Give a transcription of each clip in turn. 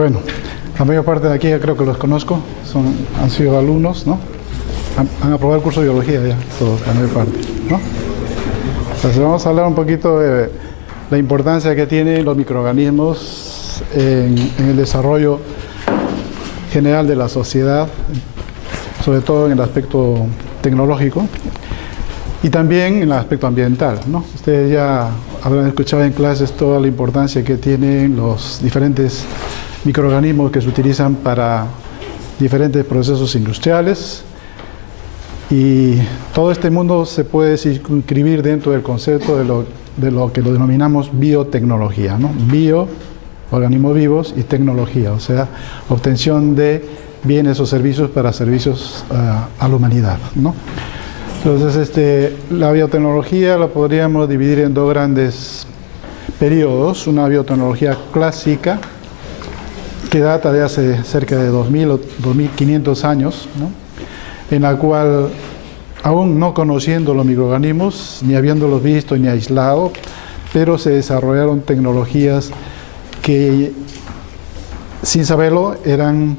Bueno, la mayor parte de aquí ya creo que los conozco, han sido alumnos, ¿no? Han aprobado el curso de biología ya, todos, la mayor parte, ¿no? Entonces vamos a hablar un poquito de la importancia que tienen los microorganismos en el desarrollo general de la sociedad, sobre todo en el aspecto tecnológico y también en el aspecto ambiental, ¿no? Ustedes ya habrán escuchado en clases toda la importancia que tienen los diferentes microorganismos que se utilizan para diferentes procesos industriales, y todo este mundo se puede circunscribir dentro del concepto de lo que lo denominamos biotecnología, ¿no? Bio, organismos vivos, y tecnología, o sea, obtención de bienes o servicios para servicios a la humanidad, ¿no? Entonces, la biotecnología la podríamos dividir en dos grandes periodos: una biotecnología clásica, que data de hace cerca de 2000 o 2500 años, ¿no? En la cual, aún no conociendo los microorganismos, ni habiéndolos visto ni aislado, pero se desarrollaron tecnologías que, sin saberlo, eran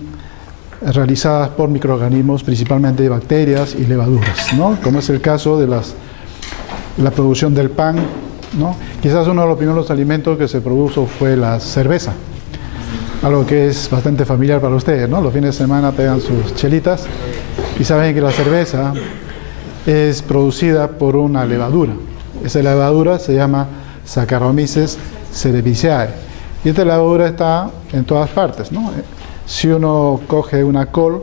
realizadas por microorganismos, principalmente bacterias y levaduras, ¿no? Como es el caso de la producción del pan, ¿no? Quizás uno de los primeros alimentos que se produjo fue la cerveza, algo que es bastante familiar para ustedes, ¿no? Los fines de semana pegan sus chelitas y saben que la cerveza es producida por una levadura. Esa levadura se llama Saccharomyces cerevisiae, y esta levadura está en todas partes, ¿no? Si uno coge una col,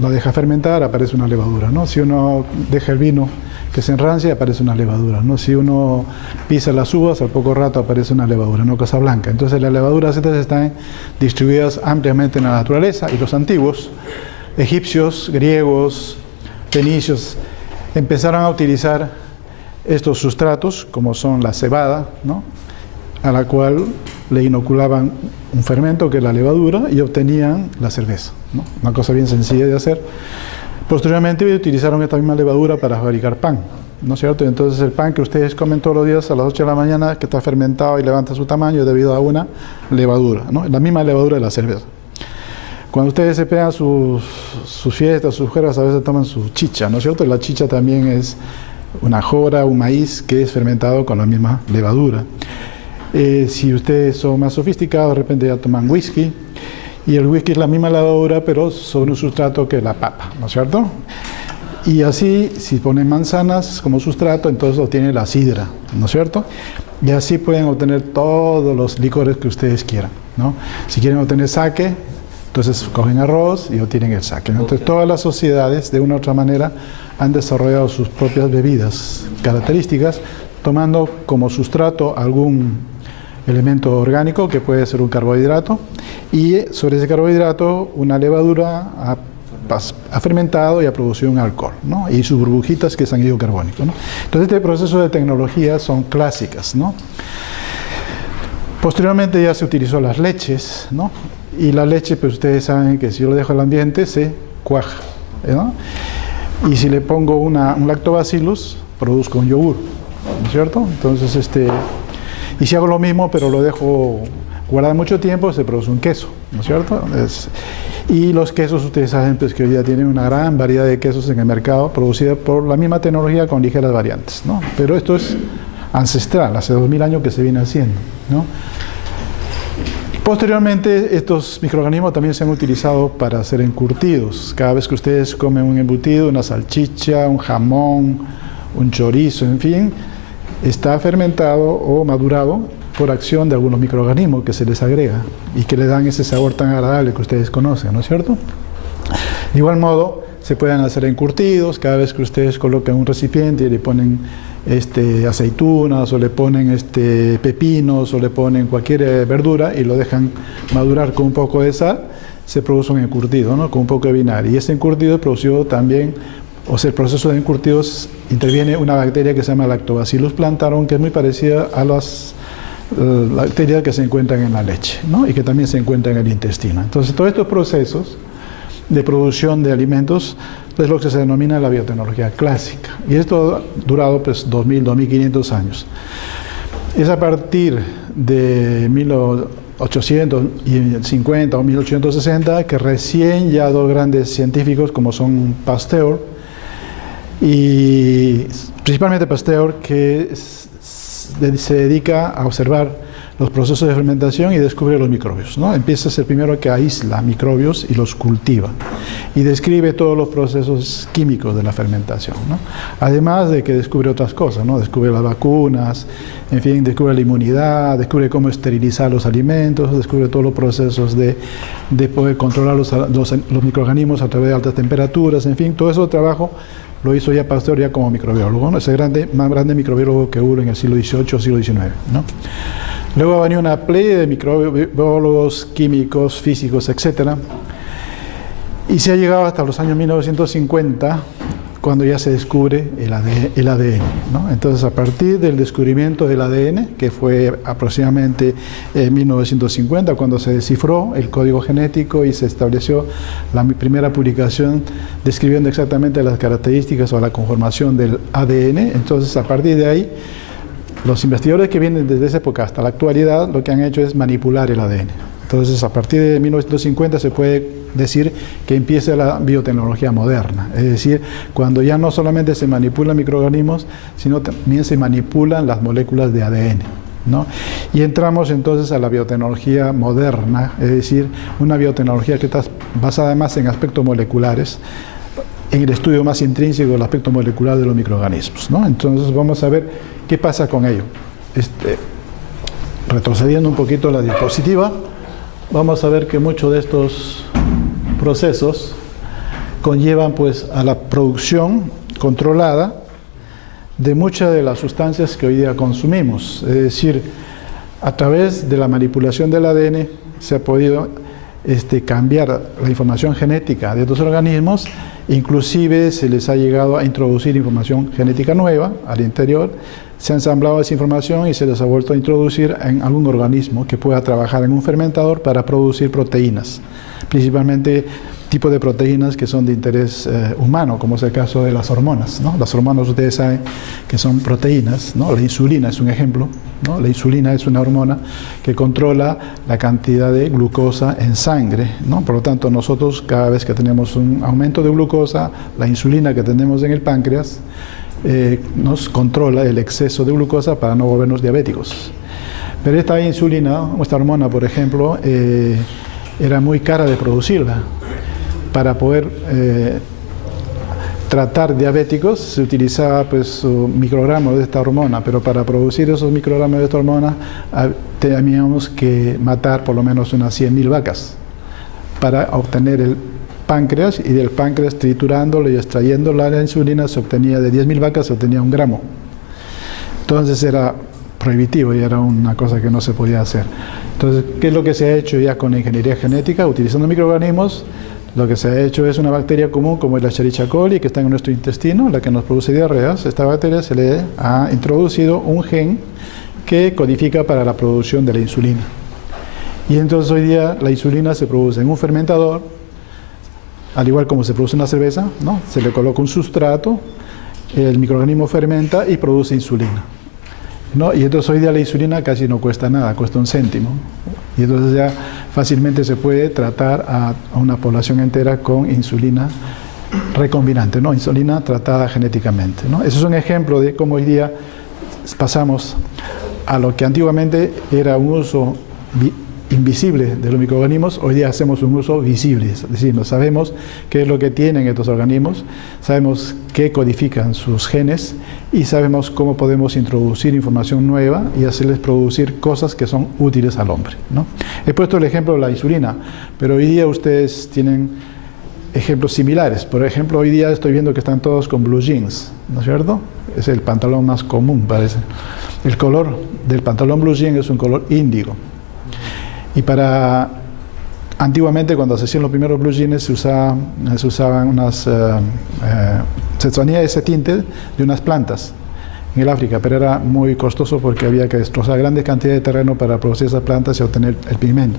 la deja fermentar, aparece una levadura, ¿no? Si uno deja el vino que se enrancia, aparece una levadura, ¿no? Si uno pisa las uvas, al poco rato aparece una levadura, ¿no? Cosa blanca. Entonces las levaduras estas están distribuidas ampliamente en la naturaleza, y los antiguos, egipcios, griegos, fenicios, empezaron a utilizar estos sustratos, como son la cebada, ¿no? A la cual le inoculaban un fermento, que es la levadura, y obtenían la cerveza, ¿no? Una cosa bien sencilla de hacer. Posteriormente utilizaron esta misma levadura para fabricar pan, ¿no es cierto? Entonces el pan que ustedes comen todos los días a las 8 de la mañana, que está fermentado y levanta su tamaño debido a una levadura, ¿no? La misma levadura de la cerveza. Cuando ustedes se pegan sus fiestas, sus juergas, a veces toman su chicha, ¿no es cierto? La chicha también es una jora, un maíz que es fermentado con la misma levadura. Si ustedes son más sofisticados, de repente ya toman whisky, y el whisky es la misma levadura, pero sobre un sustrato que la papa, ¿no es cierto? Y así, si ponen manzanas como sustrato, entonces obtienen la sidra, ¿no es cierto? Y así pueden obtener todos los licores que ustedes quieran, ¿no? Si quieren obtener sake, entonces cogen arroz y obtienen el sake, ¿no? Entonces todas las sociedades, de una u otra manera, han desarrollado sus propias bebidas características, tomando como sustrato algún elemento orgánico, que puede ser un carbohidrato, y sobre ese carbohidrato una levadura ha fermentado y ha producido un alcohol, ¿no? Y sus burbujitas, que es anhídrido carbónico, ¿no? Entonces este proceso de tecnología son clásicas, ¿no? Posteriormente ya se utilizó las leches, ¿no? Y la leche, pues ustedes saben que si yo lo dejo al ambiente se cuaja, ¿no? Y si le pongo un lactobacillus, produzco un yogur, ¿no es cierto? Entonces y si hago lo mismo, pero lo dejo guardar mucho tiempo, se produce un queso, ¿no es cierto? Y los quesos, ustedes saben pues, que hoy día tienen una gran variedad de quesos en el mercado, producida por la misma tecnología con ligeras variantes, ¿no? Pero esto es ancestral, hace 2000 años que se viene haciendo, ¿no? Posteriormente, estos microorganismos también se han utilizado para hacer encurtidos. Cada vez que ustedes comen un embutido, una salchicha, un jamón, un chorizo, en fin, está fermentado o madurado por acción de algunos microorganismos que se les agrega y que le dan ese sabor tan agradable que ustedes conocen, ¿no es cierto? De igual modo, se pueden hacer encurtidos. Cada vez que ustedes colocan un recipiente y le ponen aceitunas, o le ponen pepinos, o le ponen cualquier verdura y lo dejan madurar con un poco de sal, se produce un encurtido, ¿no? Con un poco de vinagre. Y ese encurtido es producido también, o sea, el proceso de encurtidos interviene una bacteria que se llama Lactobacillus plantarum, que es muy parecida a las bacterias que se encuentran en la leche, ¿no? Y que también se encuentran en el intestino. Entonces, todos estos procesos de producción de alimentos es lo que se denomina la biotecnología clásica. Y esto ha durado pues 2000, 2500 años. Es a partir de 1850 o 1860, que recién ya dos grandes científicos como son Pasteur y principalmente Pasteur, que se dedica a observar los procesos de fermentación y descubre los microbios, ¿no? Empieza a ser el primero que aísla microbios y los cultiva y describe todos los procesos químicos de la fermentación, ¿no? Además de que descubre otras cosas, ¿no? Descubre las vacunas, en fin, descubre la inmunidad, descubre cómo esterilizar los alimentos, descubre todos los procesos de poder controlar los microorganismos a través de altas temperaturas, en fin, todo ese trabajo lo hizo ya Pasteur ya como microbiólogo, ¿no? Ese más grande microbiólogo que hubo en el siglo XVIII o siglo XIX, ¿no? Luego venía una playa de microbiólogos, químicos, físicos, etc. Y se ha llegado hasta los años 1950, cuando ya se descubre el ADN, ¿no? Entonces, a partir del descubrimiento del ADN, que fue aproximadamente en 1950, cuando se descifró el código genético y se estableció la primera publicación describiendo exactamente las características o la conformación del ADN, entonces a partir de ahí, los investigadores que vienen desde esa época hasta la actualidad lo que han hecho es manipular el ADN. Entonces, a partir de 1950 se puede decir que empieza la biotecnología moderna, es decir, cuando ya no solamente se manipulan microorganismos, sino también se manipulan las moléculas de ADN, ¿no? Y entramos entonces a la biotecnología moderna, es decir, una biotecnología que está basada más en aspectos moleculares, en el estudio más intrínseco del aspecto molecular de los microorganismos, ¿no? Entonces vamos a ver qué pasa con ello. Retrocediendo un poquito la diapositiva, vamos a ver que muchos de estos procesos conllevan pues a la producción controlada de muchas de las sustancias que hoy día consumimos. Es decir, a través de la manipulación del ADN se ha podido cambiar la información genética de estos organismos. Inclusive se les ha llegado a introducir información genética nueva al interior, se ha ensamblado esa información y se les ha vuelto a introducir en algún organismo que pueda trabajar en un fermentador para producir proteínas, principalmente tipos de proteínas que son de interés humano, como es el caso de las hormonas, ¿no? Las hormonas ustedes saben que son proteínas, ¿no? La insulina es un ejemplo, ¿no? La insulina es una hormona que controla la cantidad de glucosa en sangre, ¿no? Por lo tanto, nosotros cada vez que tenemos un aumento de glucosa, la insulina que tenemos en el páncreas nos controla el exceso de glucosa para no volvernos diabéticos. Pero esta insulina, esta hormona, por ejemplo, era muy cara de producirla. Para poder tratar diabéticos se utilizaba pues microgramos de esta hormona, pero para producir esos microgramos de esta hormona teníamos que matar por lo menos unas 100.000 vacas para obtener el páncreas, y del páncreas triturándolo y extrayendo la insulina se obtenía de 10.000 vacas, se obtenía 1 gramo. Entonces era prohibitivo y era una cosa que no se podía hacer. Entonces, ¿qué es lo que se ha hecho ya con la ingeniería genética? Utilizando microorganismos, lo que se ha hecho es una bacteria común como es la Escherichia coli, que está en nuestro intestino, la que nos produce diarreas. Esta bacteria se le ha introducido un gen que codifica para la producción de la insulina. Y entonces hoy día la insulina se produce en un fermentador, al igual como se produce una cerveza, ¿no? Se le coloca un sustrato, el microorganismo fermenta y produce insulina, ¿no? Y entonces hoy día la insulina casi no cuesta nada, cuesta 1 céntimo. Y entonces ya fácilmente se puede tratar a una población entera con insulina recombinante, ¿no? Insulina tratada genéticamente, ¿no? Eso es un ejemplo de cómo hoy día pasamos a lo que antiguamente era un uso invisible de los microorganismos, hoy día hacemos un uso visible, es decir, no sabemos qué es lo que tienen estos organismos, sabemos qué codifican sus genes y sabemos cómo podemos introducir información nueva y hacerles producir cosas que son útiles al hombre, ¿no? He puesto el ejemplo de la insulina, pero hoy día ustedes tienen ejemplos similares. Por ejemplo, hoy día estoy viendo que están todos con blue jeans, ¿no es cierto? Es el pantalón más común, parece. El color del pantalón blue jean es un color índigo. Y antiguamente, cuando se hacían los primeros blue jeans, se usaban se extraía ese tinte de unas plantas en el África, pero era muy costoso porque había que destrozar grandes cantidades de terreno para producir esas plantas y obtener el pigmento.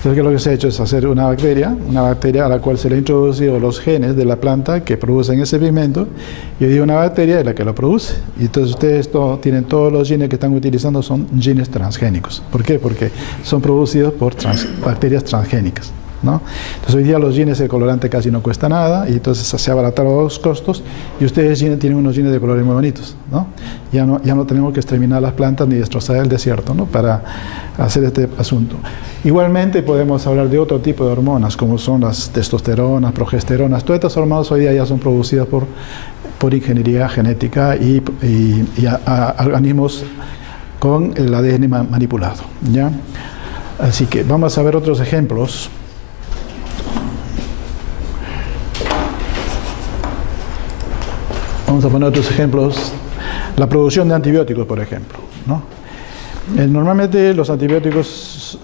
Entonces, ¿qué es lo que se ha hecho? Es hacer una bacteria a la cual se le han introducido los genes de la planta que producen ese pigmento, y hoy día una bacteria es la que lo produce. Y entonces ustedes tienen todos los genes que están utilizando son genes transgénicos. ¿Por qué? Porque son producidos por bacterias transgénicas, ¿no? Entonces hoy día los genes, el colorante casi no cuesta nada, y entonces se abarataron los costos, y ustedes tienen unos genes de colores muy bonitos, ¿no? Ya no tenemos que exterminar las plantas ni destrozar el desierto, ¿no? Para hacer este asunto. Igualmente podemos hablar de otro tipo de hormonas, como son las testosteronas, progesteronas. Todas estas hormonas hoy día ya son producidas por ingeniería genética y organismos con el ADN manipulado, ¿ya? Así que vamos a ver otros ejemplos. Vamos a poner otros ejemplos. La producción de antibióticos, por ejemplo, ¿no? Normalmente los antibióticos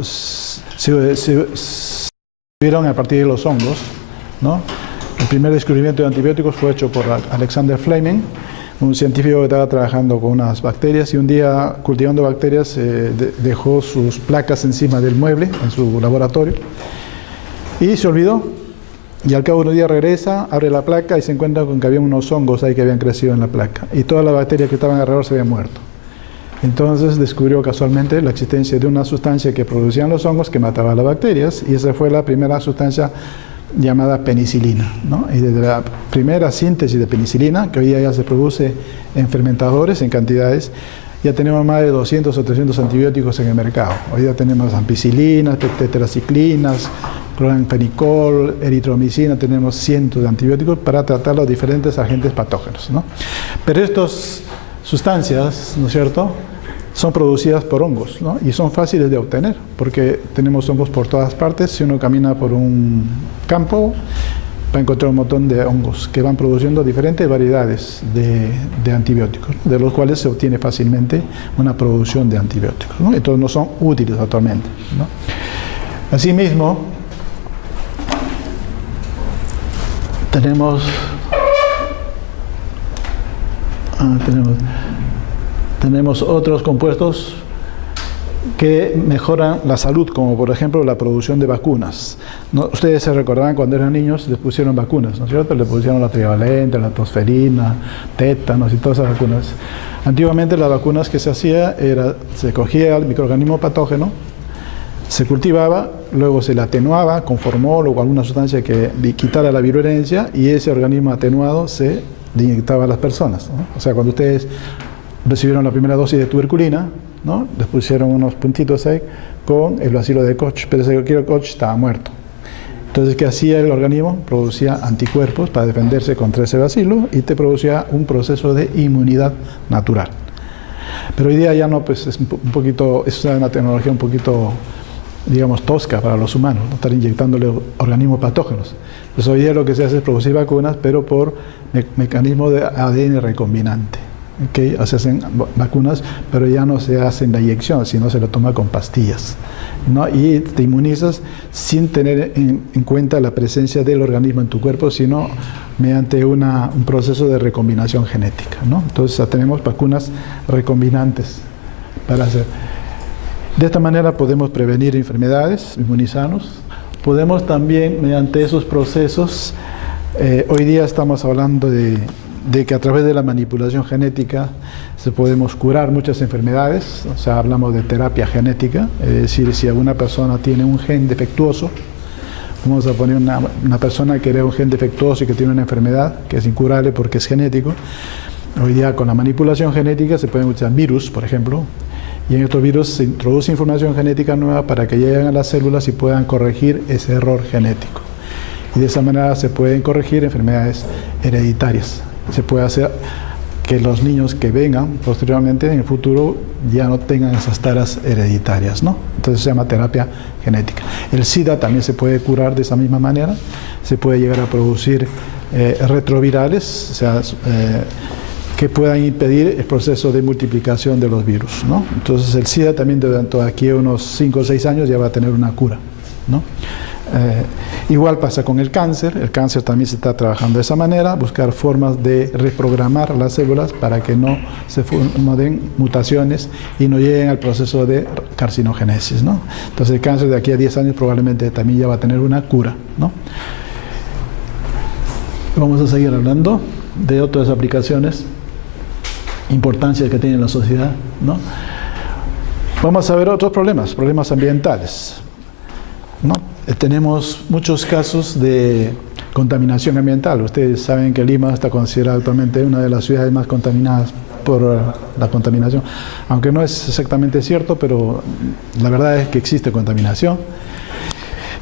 se descubrieron a partir de los hongos, ¿no? El primer descubrimiento de antibióticos fue hecho por Alexander Fleming, un científico que estaba trabajando con unas bacterias, y un día cultivando bacterias dejó sus placas encima del mueble en su laboratorio y se olvidó. Y al cabo de unos días regresa, abre la placa y se encuentra con que había unos hongos ahí que habían crecido en la placa, y todas las bacterias que estaban alrededor se habían muerto. Entonces descubrió casualmente la existencia de una sustancia que producían los hongos que mataba a las bacterias, y esa fue la primera sustancia llamada penicilina, ¿no? Y desde la primera síntesis de penicilina, que hoy día ya se produce en fermentadores en cantidades, ya tenemos más de 200 o 300 antibióticos en el mercado. Hoy día tenemos ampicilinas, tetraciclinas, cloramfenicol, eritromicina, tenemos cientos de antibióticos para tratar los diferentes agentes patógenos, ¿no? Pero estas sustancias, ¿no es cierto?, son producidas por hongos, ¿no? Y son fáciles de obtener, porque tenemos hongos por todas partes. Si uno camina por un campo, va a encontrar un montón de hongos que van produciendo diferentes variedades de antibióticos, de los cuales se obtiene fácilmente una producción de antibióticos, ¿no? Entonces no son útiles actualmente, ¿no? Asimismo, tenemos otros compuestos que mejoran la salud, como por ejemplo la producción de vacunas, ¿no? Ustedes se recordarán cuando eran niños les pusieron vacunas, ¿no es cierto? Le pusieron la trivalente, la tosferina, tétanos y todas esas vacunas. Antiguamente las vacunas que se hacía se cogía el microorganismo patógeno, se cultivaba, luego se le atenuaba con formol o alguna sustancia que quitara la virulencia, y ese organismo atenuado se le inyectaba a las personas, ¿no? O sea, cuando ustedes recibieron la primera dosis de tuberculina, ¿no?, les pusieron unos puntitos ahí con el bacilo de Koch, pero ese bacilo de Koch estaba muerto. Entonces, ¿qué hacía el organismo? Producía anticuerpos para defenderse contra ese bacilo y te producía un proceso de inmunidad natural. Pero hoy día ya no, pues es una tecnología un poquito, digamos, tosca para los humanos, ¿no?, estar inyectándole organismos patógenos. Entonces hoy día lo que se hace es producir vacunas, pero por mecanismo de ADN recombinante. Okay, se hacen vacunas, pero ya no se hace en la inyección, sino se lo toma con pastillas, ¿no? Y te inmunizas sin tener en cuenta la presencia del organismo en tu cuerpo, sino mediante un proceso de recombinación genética, ¿no? Entonces tenemos vacunas recombinantes para hacer. De esta manera podemos prevenir enfermedades, inmunizarnos. Podemos también, mediante esos procesos, hoy día estamos hablando de que a través de la manipulación genética podemos curar muchas enfermedades. O sea, hablamos de terapia genética, es decir, si alguna persona tiene un gen defectuoso, vamos a poner una persona que hereda un gen defectuoso y que tiene una enfermedad que es incurable porque es genético. Hoy día con la manipulación genética se pueden utilizar virus, por ejemplo, y en estos virus se introduce información genética nueva para que lleguen a las células y puedan corregir ese error genético. Y de esa manera se pueden corregir enfermedades hereditarias. Se puede hacer que los niños que vengan posteriormente en el futuro ya no tengan esas taras hereditarias, ¿no? Entonces se llama terapia genética. El SIDA también se puede curar de esa misma manera. Se puede llegar a producir retrovirales, o sea, que puedan impedir el proceso de multiplicación de los virus, ¿no? Entonces el SIDA también dentro de aquí a unos 5 o 6 años ya va a tener una cura, ¿no? Igual pasa con el cáncer también se está trabajando de esa manera, buscar formas de reprogramar las células para que no den mutaciones y no lleguen al proceso de carcinogénesis, ¿no? Entonces el cáncer de aquí a 10 años probablemente también ya va a tener una cura, ¿no? Vamos a seguir hablando de otras aplicaciones, importancia que tiene en la sociedad, ¿no? Vamos a ver otros problemas ambientales, ¿no? Tenemos muchos casos de contaminación ambiental. Ustedes saben que Lima está considerada actualmente una de las ciudades más contaminadas por la contaminación, aunque no es exactamente cierto, pero la verdad es que existe contaminación.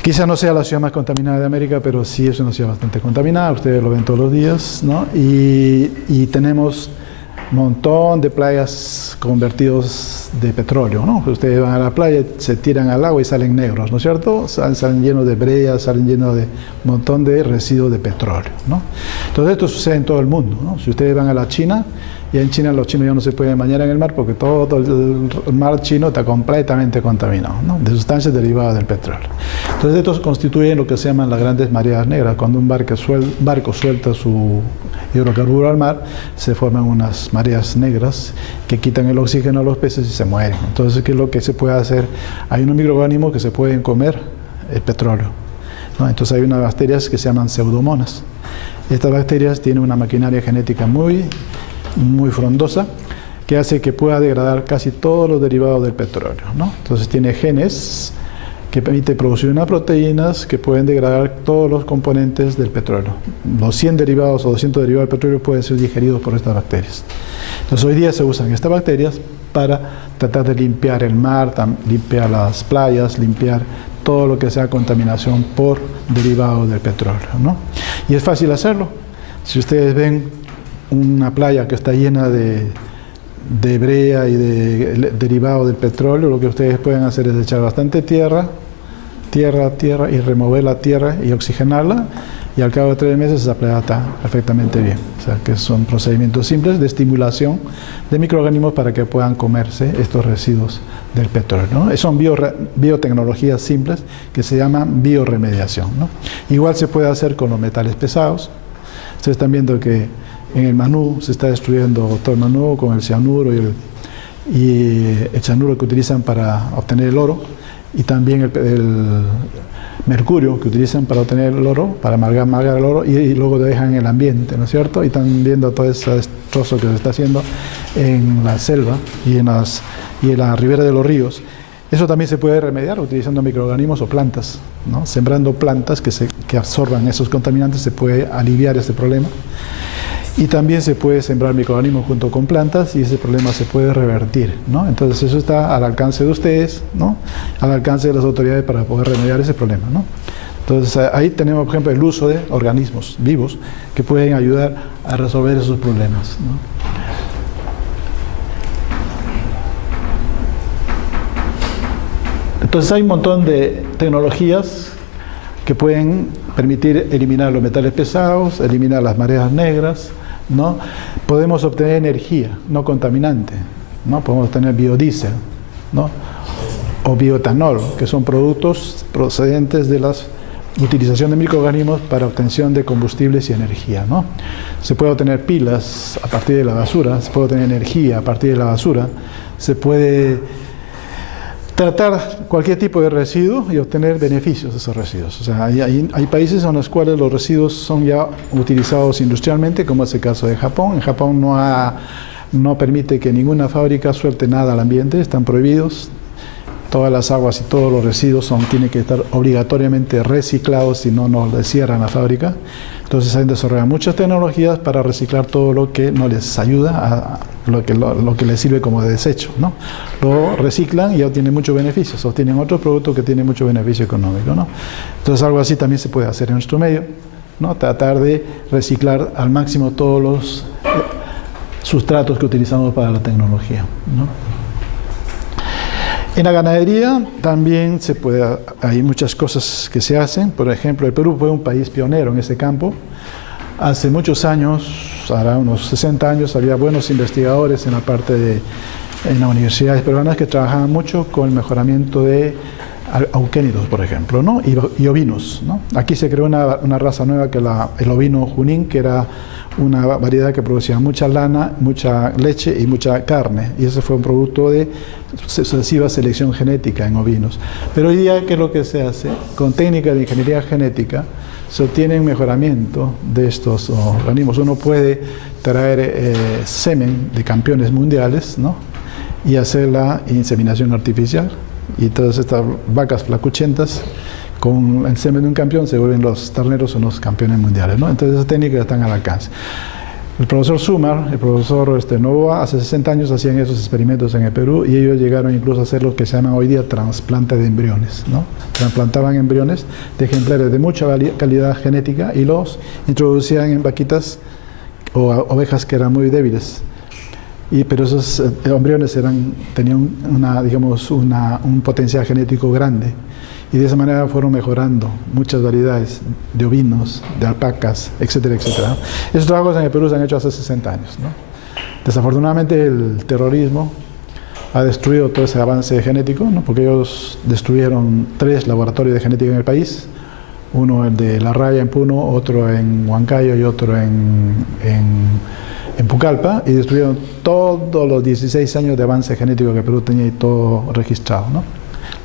Quizá no sea la ciudad más contaminada de América, pero sí es una ciudad bastante contaminada, ustedes lo ven todos los días, ¿no? Y tenemos un montón de playas convertidos de petróleo, ¿no? Ustedes van a la playa, se tiran al agua y salen negros, ¿no es cierto? Salen llenos de brea, salen llenos de un montón de residuos de petróleo, ¿no? Entonces esto sucede en todo el mundo, ¿no? Si ustedes van a la China, y en China los chinos ya no se pueden bañar en el mar porque todo el mar chino está completamente contaminado, ¿no? De sustancias derivadas del petróleo. Entonces estos constituyen lo que se llaman las grandes mareas negras. Cuando un barco suelta su hidrocarburo al mar, se forman unas mareas negras que quitan el oxígeno a los peces y se mueren. Entonces, ¿qué es lo que se puede hacer? Hay unos microorganismos que se pueden comer el petróleo, ¿no? Entonces hay unas bacterias que se llaman pseudomonas. Estas bacterias tienen una maquinaria genética muy frondosa que hace que pueda degradar casi todos los derivados del petróleo, ¿no? Entonces tiene genes que permiten producir unas proteínas que pueden degradar todos los componentes del petróleo. Los 100 derivados o 200 derivados del petróleo pueden ser digeridos por estas bacterias. Entonces hoy día se usan estas bacterias para tratar de limpiar el mar, limpiar las playas, limpiar todo lo que sea contaminación por derivados del petróleo, ¿no? Y es fácil hacerlo. Si ustedes ven una playa que está llena de brea y de derivados del petróleo, lo que ustedes pueden hacer es echar bastante tierra y remover la tierra y oxigenarla, y al cabo de 3 meses esa playa está perfectamente bien. O sea que son procedimientos simples de estimulación de microorganismos para que puedan comerse estos residuos del petróleo, ¿no? Son biotecnologías simples que se llaman bioremediación, ¿no? Igual se puede hacer con los metales pesados. Ustedes están viendo que en el Manú se está destruyendo todo el Manú con el cianuro y el cianuro que utilizan para obtener el oro, y también el mercurio que utilizan para obtener el oro, para amalgamar el oro, y luego lo dejan en el ambiente, ¿no es cierto? Y están viendo todo ese destrozo que se está haciendo en la selva y en la ribera de los ríos. Eso también se puede remediar utilizando microorganismos o plantas, ¿no? Sembrando plantas que absorban esos contaminantes se puede aliviar este problema. Y también se puede sembrar microorganismos junto con plantas y ese problema se puede revertir, ¿no? Entonces eso está al alcance de ustedes, ¿no? Al alcance de las autoridades para poder remediar ese problema, ¿no? Entonces ahí tenemos, por ejemplo, el uso de organismos vivos que pueden ayudar a resolver esos problemas, ¿no? Entonces hay un montón de tecnologías que pueden permitir eliminar los metales pesados, eliminar las mareas negras, ¿no? Podemos obtener energía no contaminante, ¿no? Podemos obtener biodiesel, ¿no? O bioetanol, que son productos procedentes de la utilización de microorganismos para obtención de combustibles y energía, ¿no? Se puede obtener pilas a partir de la basura, se puede obtener energía a partir de la basura, se puede tratar cualquier tipo de residuo y obtener beneficios de esos residuos. O sea, hay países en los cuales los residuos son ya utilizados industrialmente, como es el caso de Japón. En Japón no permite que ninguna fábrica suelte nada al ambiente, están prohibidos. Todas las aguas y todos los residuos tienen que estar obligatoriamente reciclados, si no, no les cierran la fábrica. Entonces se han desarrollado muchas tecnologías para reciclar todo lo que no les ayuda, lo que les sirve como de desecho, ¿no? Lo reciclan y obtienen muchos beneficios, obtienen otros productos que tienen mucho beneficio económico, ¿no? Entonces algo así también se puede hacer en nuestro medio, ¿no? Tratar de reciclar al máximo todos los sustratos que utilizamos para la tecnología, ¿no? En la ganadería también hay muchas cosas que se hacen. Por ejemplo, el Perú fue un país pionero en este campo. Hace muchos años, ahora unos 60 años, había buenos investigadores en las universidades peruanas que trabajaban mucho con el mejoramiento de auquénidos, por ejemplo, ¿no? Y ovinos, ¿no? Aquí se creó una raza nueva, que el ovino junín, que era una variedad que producía mucha lana, mucha leche y mucha carne, y ese fue un producto de sucesiva selección genética en ovinos. Pero hoy día, ¿qué es lo que se hace? Con técnicas de ingeniería genética se obtiene un mejoramiento de estos organismos. Uno puede traer semen de campeones mundiales, ¿no? Y hacer la inseminación artificial, y todas estas vacas flacuchentas con el semen de un campeón se vuelven los terneros unos campeones mundiales, ¿no? Entonces esas técnicas están al alcance. El profesor Sumar, el profesor Novoa, hace 60 años hacían esos experimentos en el Perú, y ellos llegaron incluso a hacer lo que se llama hoy día trasplante de embriones, ¿no? Transplantaban embriones de ejemplares de mucha calidad genética y los introducían en vaquitas o ovejas que eran muy débiles. Pero esos embriones tenían un potencial genético grande, y de esa manera fueron mejorando muchas variedades de ovinos, de alpacas, etcétera, etcétera. Esos trabajos en el Perú se han hecho hace 60 años, ¿no? Desafortunadamente el terrorismo ha destruido todo ese avance genético, ¿no? Porque ellos destruyeron 3 laboratorios de genética en el país, uno el de La Raya en Puno, otro en Huancayo y otro en Pucallpa, y destruyeron todos los 16 años de avance genético que Perú tenía, y todo registrado, ¿no?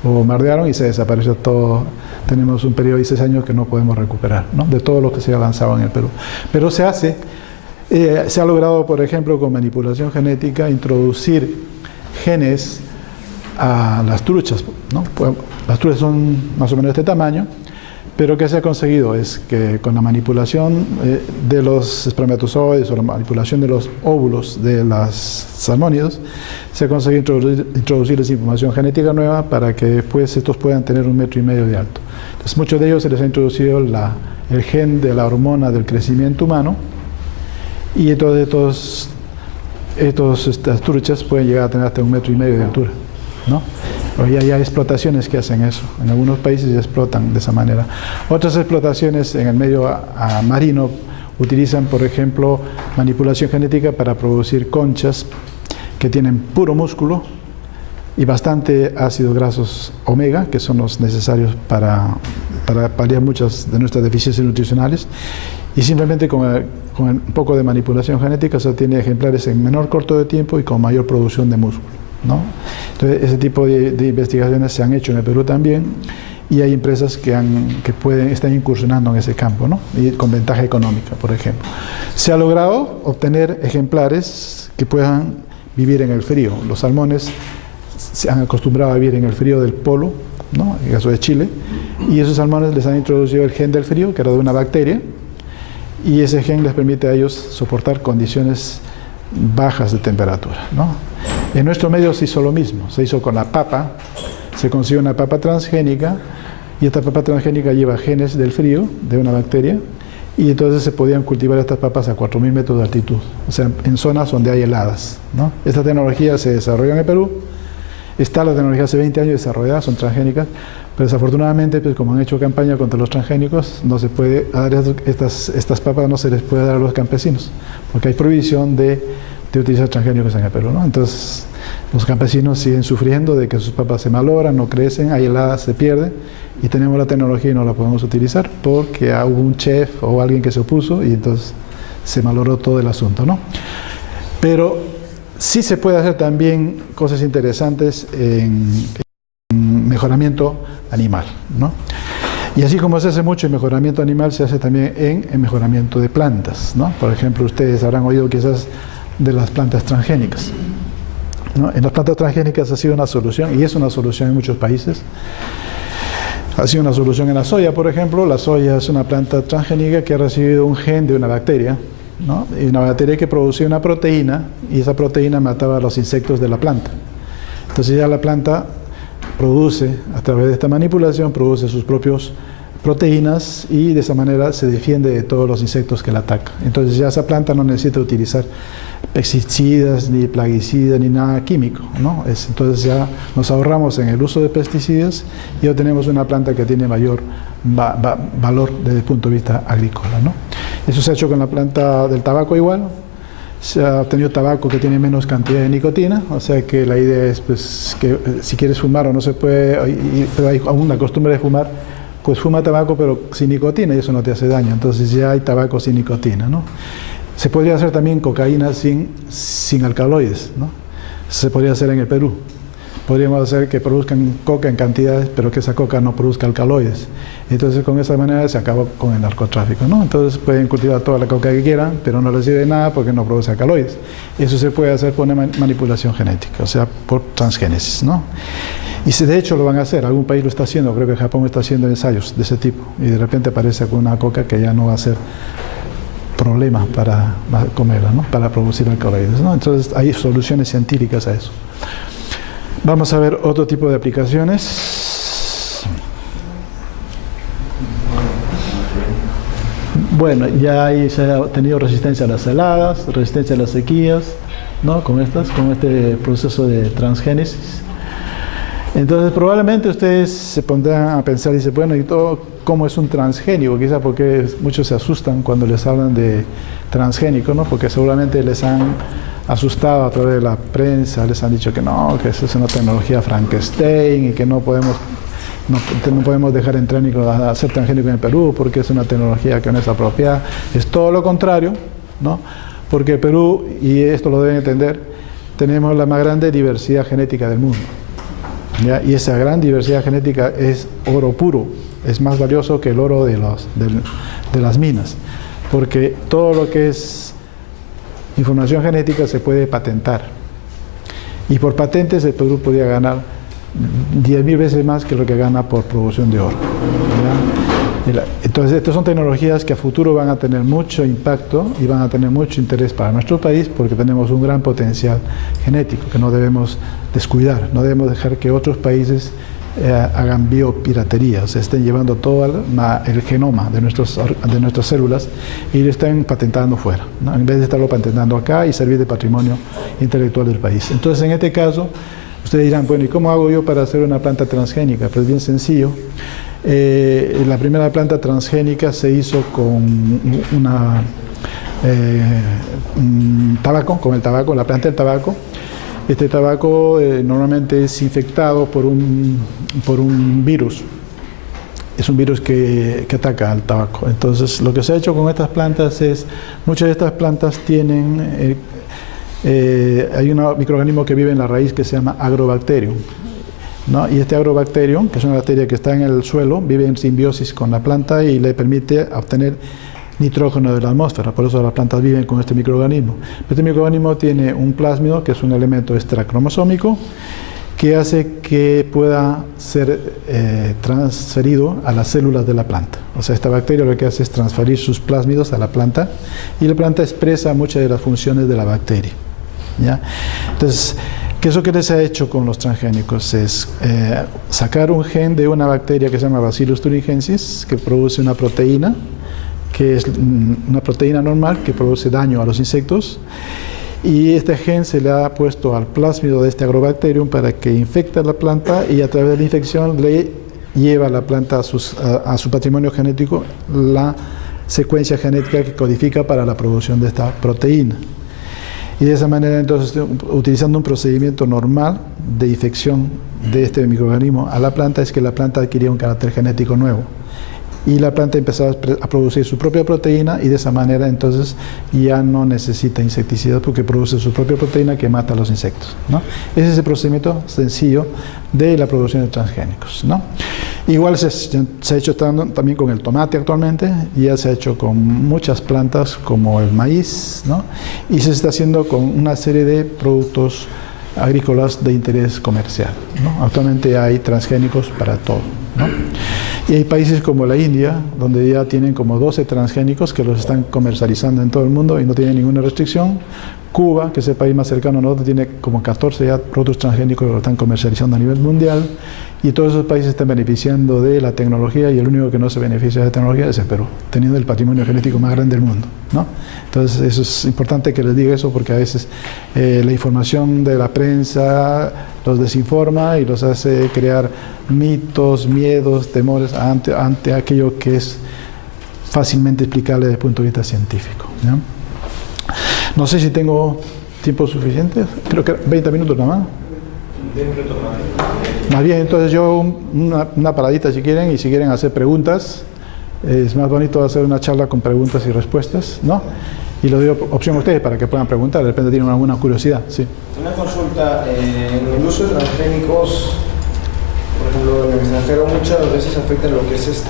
Lo bombardearon y se desapareció todo. Tenemos un periodo de 16 años que no podemos recuperar, ¿no? De todo lo que se ha avanzado en el Perú. Pero se ha logrado, por ejemplo, con manipulación genética, introducir genes a las truchas, ¿no? Pues, las truchas son más o menos de este tamaño, pero ¿qué se ha conseguido? Es que con la manipulación de los espermatozoides o la manipulación de los óvulos de los salmónidos, se ha conseguido introducirles información genética nueva para que después estos puedan tener 1,5 metros de alto. Entonces, muchos de ellos se les ha introducido el gen de la hormona del crecimiento humano, y entonces estas truchas pueden llegar a tener hasta 1,5 metros de altura, ¿no? Hoy hay explotaciones que hacen eso. En algunos países ya explotan de esa manera. Otras explotaciones en el medio marino utilizan, por ejemplo, manipulación genética para producir conchas que tienen puro músculo y bastante ácidos grasos omega, que son los necesarios para paliar muchas de nuestras deficiencias nutricionales. Y simplemente con un poco de manipulación genética se obtiene ejemplares en menor corto de tiempo y con mayor producción de músculo, ¿no? Entonces, ese tipo de investigaciones se han hecho en el Perú también, y hay empresas que están incursionando en ese campo, ¿no? Y con ventaja económica, por ejemplo. Se ha logrado obtener ejemplares que puedan vivir en el frío. Los salmones se han acostumbrado a vivir en el frío del polo, ¿no? En el caso de Chile, y esos salmones les han introducido el gen del frío, que era de una bacteria, y ese gen les permite a ellos soportar condiciones bajas de temperatura, ¿no? En nuestro medio se hizo lo mismo, se hizo con la papa, se consiguió una papa transgénica, y esta papa transgénica lleva genes del frío, de una bacteria, y entonces se podían cultivar estas papas a 4.000 metros de altitud, o sea, en zonas donde hay heladas, ¿no? Esta tecnología se desarrolló en el Perú, está la tecnología hace 20 años desarrollada, son transgénicas, pero desafortunadamente, pues como han hecho campaña contra los transgénicos, no se puede dar estas papas, no se les puede dar a los campesinos, porque hay prohibición de utilizar transgénicos en el Perú, ¿no? Entonces, los campesinos siguen sufriendo de que sus papas se malogran, no crecen, hay heladas, se pierden, y tenemos la tecnología y no la podemos utilizar porque hubo un chef o alguien que se opuso, y entonces se malogró todo el asunto, ¿no? Pero sí se puede hacer también cosas interesantes en mejoramiento animal, ¿no? Y así como se hace mucho en mejoramiento animal, se hace también en mejoramiento de plantas, ¿no? Por ejemplo, ustedes habrán oído quizás de las plantas transgénicas, ¿no? En las plantas transgénicas ha sido una solución, y es una solución en muchos países. Ha sido una solución en la soya, por ejemplo. La soya es una planta transgénica que ha recibido un gen de una bacteria, ¿no? Y una bacteria que producía una proteína, y esa proteína mataba a los insectos de la planta. Entonces ya la planta produce, a través de esta manipulación, produce sus propios proteínas, y de esa manera se defiende de todos los insectos que la atacan. Entonces ya esa planta no necesita utilizar pesticidas, ni plaguicidas, ni nada químico, ¿no? Entonces ya nos ahorramos en el uso de pesticidas y obtenemos una planta que tiene mayor valor desde el punto de vista agrícola, ¿no? Eso se ha hecho con la planta del tabaco igual. se ha obtenido tabaco que tiene menos cantidad de nicotina, o sea que la idea es pues, que si quieres fumar o no se puede, pero hay aún la costumbre de fumar, pues fuma tabaco pero sin nicotina y eso no te hace daño, entonces ya hay tabaco sin nicotina, ¿no? Se podría hacer también cocaína sin alcaloides, ¿no? Se podría hacer en el Perú. Podríamos hacer que produzcan coca en cantidades, pero que esa coca no produzca alcaloides. Entonces, con esa manera se acaba con el narcotráfico, ¿no? Entonces, pueden cultivar toda la coca que quieran, pero no les sirve de nada porque no produce alcaloides. Eso se puede hacer por una manipulación genética, o sea, por transgénesis, ¿no? Y de hecho lo van a hacer, algún país lo está haciendo, creo que Japón está haciendo ensayos de ese tipo, y de repente aparece con una coca que ya no va a ser problema para comerla, ¿no? Para producir alcaloides, ¿no? Entonces, hay soluciones científicas a eso. Vamos a ver otro tipo de aplicaciones. Bueno, ya ahí se ha tenido resistencia a las heladas, resistencia a las sequías, ¿no? Con este proceso de transgénesis. Entonces, probablemente ustedes se pondrán a pensar y dicen, bueno, ¿y todo cómo es un transgénico? Quizá porque muchos se asustan cuando les hablan de transgénico, ¿no? Porque seguramente les han asustado a través de la prensa, les han dicho que no, que eso es una tecnología Frankenstein y que no podemos dejar entrar ni a hacer transgénico en el Perú porque es una tecnología que no es apropiada. Es todo lo contrario, ¿no? Porque el Perú, y esto lo deben entender, tenemos la más grande diversidad genética del mundo, ¿ya? Y esa gran diversidad genética es oro puro, es más valioso que el oro de las minas, porque todo lo que es información genética se puede patentar. Y por patentes el Perú podría ganar 10.000 veces más que lo que gana por producción de oro, ¿ya? Entonces, estas son tecnologías que a futuro van a tener mucho impacto y van a tener mucho interés para nuestro país porque tenemos un gran potencial genético que no debemos descuidar, no debemos dejar que otros países hagan biopiratería, o sea, estén llevando todo el genoma de nuestras células y lo estén patentando fuera, ¿no? En vez de estarlo patentando acá y servir de patrimonio intelectual del país. Entonces, en este caso, ustedes dirán, bueno, ¿y cómo hago yo para hacer una planta transgénica? Pues bien sencillo. La primera planta transgénica se hizo con la planta del tabaco. Este tabaco normalmente es infectado por un virus. Es un virus que ataca al tabaco. Entonces, lo que se ha hecho con estas plantas es, muchas de estas plantas tienen, hay un microorganismo que vive en la raíz que se llama Agrobacterium, ¿no? Y este Agrobacterium, que es una bacteria que está en el suelo, vive en simbiosis con la planta y le permite obtener nitrógeno de la atmósfera, por eso las plantas viven con este microorganismo. Este microorganismo tiene un plásmido, que es un elemento extracromosómico, que hace que pueda ser transferido a las células de la planta. O sea, esta bacteria lo que hace es transferir sus plásmidos a la planta y la planta expresa muchas de las funciones de la bacteria, ¿ya? Entonces, ¿qué es lo que se ha hecho con los transgénicos? Es sacar un gen de una bacteria que se llama Bacillus thuringiensis, que produce una proteína, que es una proteína normal que produce daño a los insectos, y este gen se le ha puesto al plásmido de este Agrobacterium para que infecte a la planta y a través de la infección le lleva a la planta a su patrimonio genético la secuencia genética que codifica para la producción de esta proteína. Y de esa manera, entonces, utilizando un procedimiento normal de infección de este microorganismo a la planta, es que la planta adquiría un carácter genético nuevo. Y la planta empezaba a producir su propia proteína y de esa manera entonces ya no necesita insecticidas porque produce su propia proteína que mata a los insectos, ¿no? Ese es el procedimiento sencillo de la producción de transgénicos, ¿no? Igual se ha hecho también con el tomate actualmente, y ya se ha hecho con muchas plantas como el maíz, ¿no? Y se está haciendo con una serie de productos agrícolas de interés comercial, ¿no? Actualmente hay transgénicos para todo, ¿no? Y hay países como la India, donde ya tienen como 12 transgénicos que los están comercializando en todo el mundo y no tienen ninguna restricción. Cuba, que es el país más cercano a nosotros, tiene como 14 ya productos transgénicos que lo están comercializando a nivel mundial. Y todos esos países están beneficiando de la tecnología, y el único que no se beneficia de la tecnología es el Perú, teniendo el patrimonio genético más grande del mundo, ¿no? Entonces, eso es importante que les diga eso, porque a veces la información de la prensa los desinforma y los hace crear mitos, miedos, temores ante aquello que es fácilmente explicable desde el punto de vista científico, ¿no? No sé si tengo tiempo suficiente, creo que 20 minutos nada más. 10 minutos más. Más bien, entonces yo una paradita si quieren, y si quieren hacer preguntas, es más bonito hacer una charla con preguntas y respuestas, ¿no? Y lo doy opción a ustedes para que puedan preguntar, de repente tienen alguna curiosidad, sí. Una consulta, en el uso de transgénicos, por ejemplo, en el extranjero muchas veces afecta lo que es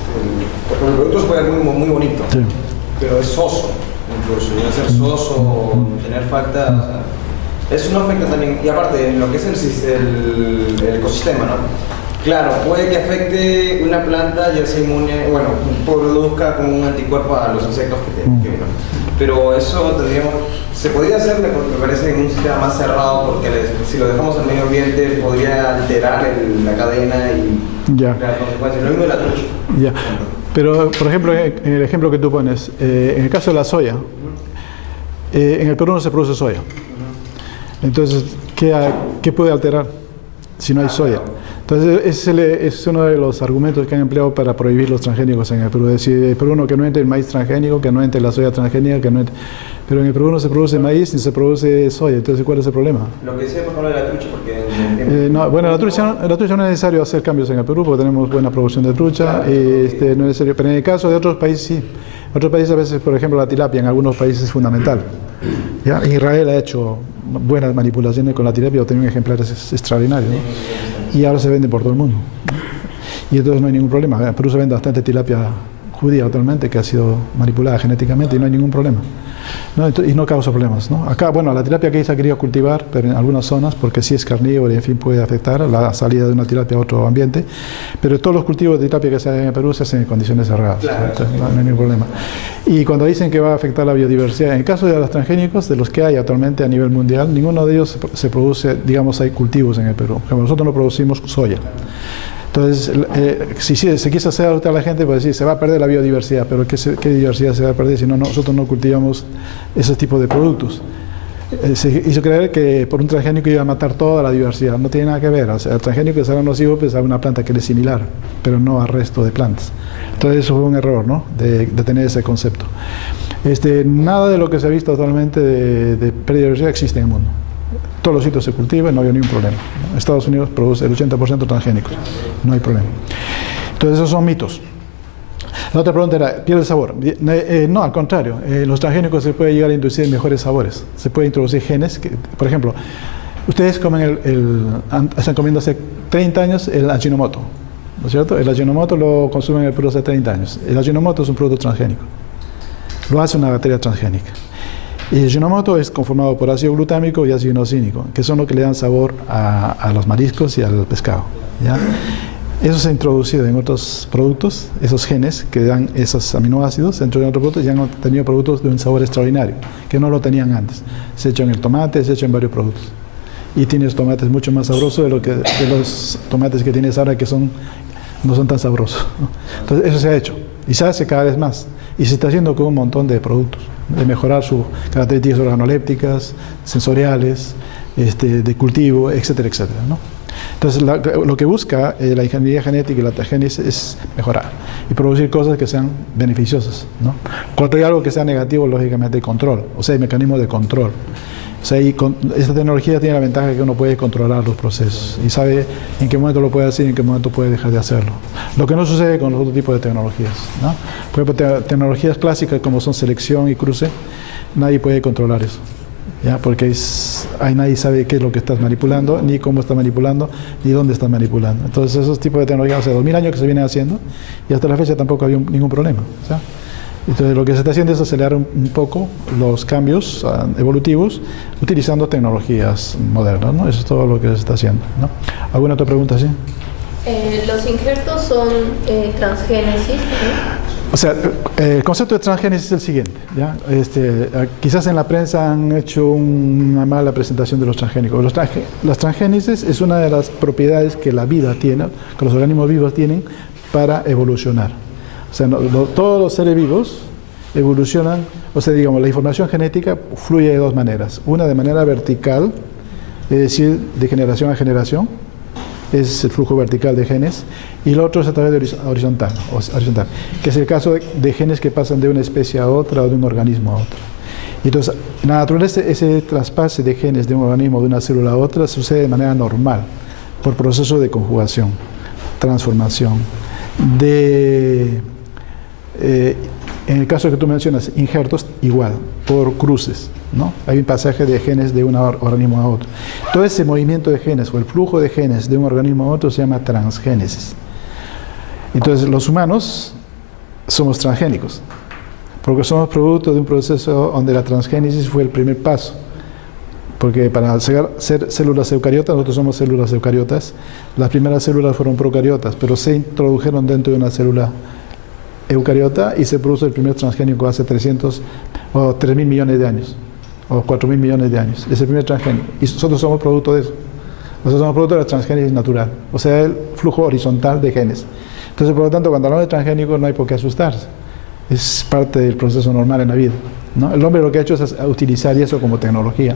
por ejemplo, el producto se puede ver muy bonito, sí, pero es soso, incluso, debe ser soso, tener falta, o sea, eso no afecta también, y aparte, en lo que es el ecosistema, ¿no? Claro, puede que afecte una planta, ya sea inmune, bueno, produzca como un anticuerpo a los insectos que tiene, ¿no? Pero eso se podría hacer, me parece, en un sistema más cerrado, porque si lo dejamos al medio ambiente podría alterar la cadena y crear consecuencias. Lo mismo de la trucha. Ya. Pero, por ejemplo, en el ejemplo que tú pones, en el caso de la soya, en el Perú no se produce soya. Entonces, ¿qué puede alterar si no hay soya? Entonces, ese es uno de los argumentos que han empleado para prohibir los transgénicos en el Perú. Es decir, Perú no, que no entre el maíz transgénico, que no entre la soya transgénica, que no entre... Pero en el Perú no se produce maíz ni se produce soya. Entonces, ¿cuál es el problema? Lo que decía, por ejemplo, de la trucha, porque... no, bueno, la trucha no es necesario hacer cambios en el Perú, porque tenemos buena producción de trucha. No es necesario. Pero en el caso de otros países, sí. Otros países a veces, por ejemplo, la tilapia en algunos países es fundamental. ¿Ya? Israel ha hecho buenas manipulaciones con la tilapia, ha obtenido ejemplares extraordinarios, ¿no? Y ahora se vende por todo el mundo. Y entonces no hay ningún problema. En Perú se vende bastante tilapia judía actualmente que ha sido manipulada genéticamente y no hay ningún problema, ¿no? Y no causa problemas, ¿no? Acá, bueno, la tilapia que se ha querido cultivar, pero en algunas zonas, porque sí es carnívora y en fin puede afectar la salida de una tilapia a otro ambiente, pero todos los cultivos de tilapia que se hacen en Perú se hacen en condiciones cerradas, claro, entonces, no hay ningún problema. Y cuando dicen que va a afectar la biodiversidad, en el caso de los transgénicos, de los que hay actualmente a nivel mundial, ninguno de ellos se produce, digamos, hay cultivos en el Perú. Por ejemplo, nosotros no producimos soya. Entonces, si se quiso hacer a la gente, pues decir, se va a perder la biodiversidad, pero ¿qué diversidad se va a perder si nosotros no cultivamos ese tipo de productos? Se hizo creer que por un transgénico iba a matar toda la diversidad, no tiene nada que ver. O sea, el transgénico es algo nocivo pues, a una planta que le es similar, pero no al resto de plantas. Entonces, eso fue un error, ¿no? de tener ese concepto. Nada de lo que se ha visto actualmente de pérdida de diversidad existe en el mundo. Todos los sitios se cultivan, no hay ningún problema. Estados Unidos produce el 80% transgénicos, no hay problema. Entonces esos son mitos. La otra pregunta era, ¿pierde sabor? No, al contrario, los transgénicos se puede llegar a introducir mejores sabores. Se puede introducir genes, por ejemplo, ustedes comen están comiendo hace 30 años el Ajinomoto, ¿no es cierto? El Ajinomoto lo consumen en el Perú hace 30 años. El Ajinomoto es un producto transgénico, lo hace una bacteria transgénica. Y el Ajinomoto es conformado por ácido glutámico y ácido inosínico, que son los que le dan sabor a los mariscos y al pescado, ¿ya? Eso se ha introducido en otros productos, esos genes que dan esos aminoácidos, dentro de otros productos ya han tenido productos de un sabor extraordinario, que no lo tenían antes. Se ha hecho en el tomate, se ha hecho en varios productos. Y tienes tomates mucho más sabrosos de los tomates que tienes ahora, que no son tan sabrosos, ¿no? Entonces eso se ha hecho y se hace cada vez más. Y se está haciendo con un montón de productos, de mejorar sus características organolépticas, sensoriales, de cultivo, etcétera, etcétera, ¿no? Entonces, lo que busca la ingeniería genética y la transgénesis es mejorar y producir cosas que sean beneficiosas, ¿no? Cuando hay algo que sea negativo, lógicamente hay control, o sea, hay mecanismos de control. O sea, esta tecnología tiene la ventaja de que uno puede controlar los procesos y sabe en qué momento lo puede hacer y en qué momento puede dejar de hacerlo. Lo que no sucede con los otros tipos de tecnologías, ¿no? Por ejemplo, tecnologías clásicas como son selección y cruce, nadie puede controlar eso, ¿ya? Porque ahí nadie sabe qué es lo que estás manipulando, ni cómo estás manipulando, ni dónde estás manipulando. Entonces, esos tipos de tecnologías hace 2000 años que se vienen haciendo y hasta la fecha tampoco había ningún problema, ¿sí? Entonces, lo que se está haciendo es acelerar un poco los cambios evolutivos utilizando tecnologías modernas, ¿no? Eso es todo lo que se está haciendo, ¿no? ¿Alguna otra pregunta? Sí. Los injertos son transgénesis, ¿no? O sea, el concepto de transgénesis es el siguiente, ¿ya? Quizás en la prensa han hecho una mala presentación de los transgénicos. Las transgénesis es una de las propiedades que la vida tiene, que los organismos vivos tienen para evolucionar. O sea, todos los seres vivos evolucionan, o sea, digamos, la información genética fluye de dos maneras. Una de manera vertical, es decir, de generación a generación, es el flujo vertical de genes, y lo otro es a través de horizontal, que es el caso de genes que pasan de una especie a otra o de un organismo a otro. Y entonces, en la naturaleza, ese traspase de genes de un organismo de una célula a otra sucede de manera normal, por proceso de conjugación, transformación, en el caso que tú mencionas, injertos, igual, por cruces, ¿no? Hay un pasaje de genes de un organismo a otro. Todo ese movimiento de genes o el flujo de genes de un organismo a otro se llama transgénesis. Entonces, los humanos somos transgénicos, porque somos producto de un proceso donde la transgénesis fue el primer paso. Porque para ser células eucariotas, nosotros somos células eucariotas, las primeras células fueron procariotas, pero se introdujeron dentro de una célula eucariota y se produjo el primer transgénico hace 300 o 3.000 millones de años, o 4.000 millones de años. Es el primer transgénico. Y nosotros somos producto de eso. Nosotros somos producto de la transgénesis natural, o sea, el flujo horizontal de genes. Entonces, por lo tanto, cuando hablamos de transgénico no hay por qué asustarse. Es parte del proceso normal en la vida, ¿no? El hombre lo que ha hecho es utilizar eso como tecnología,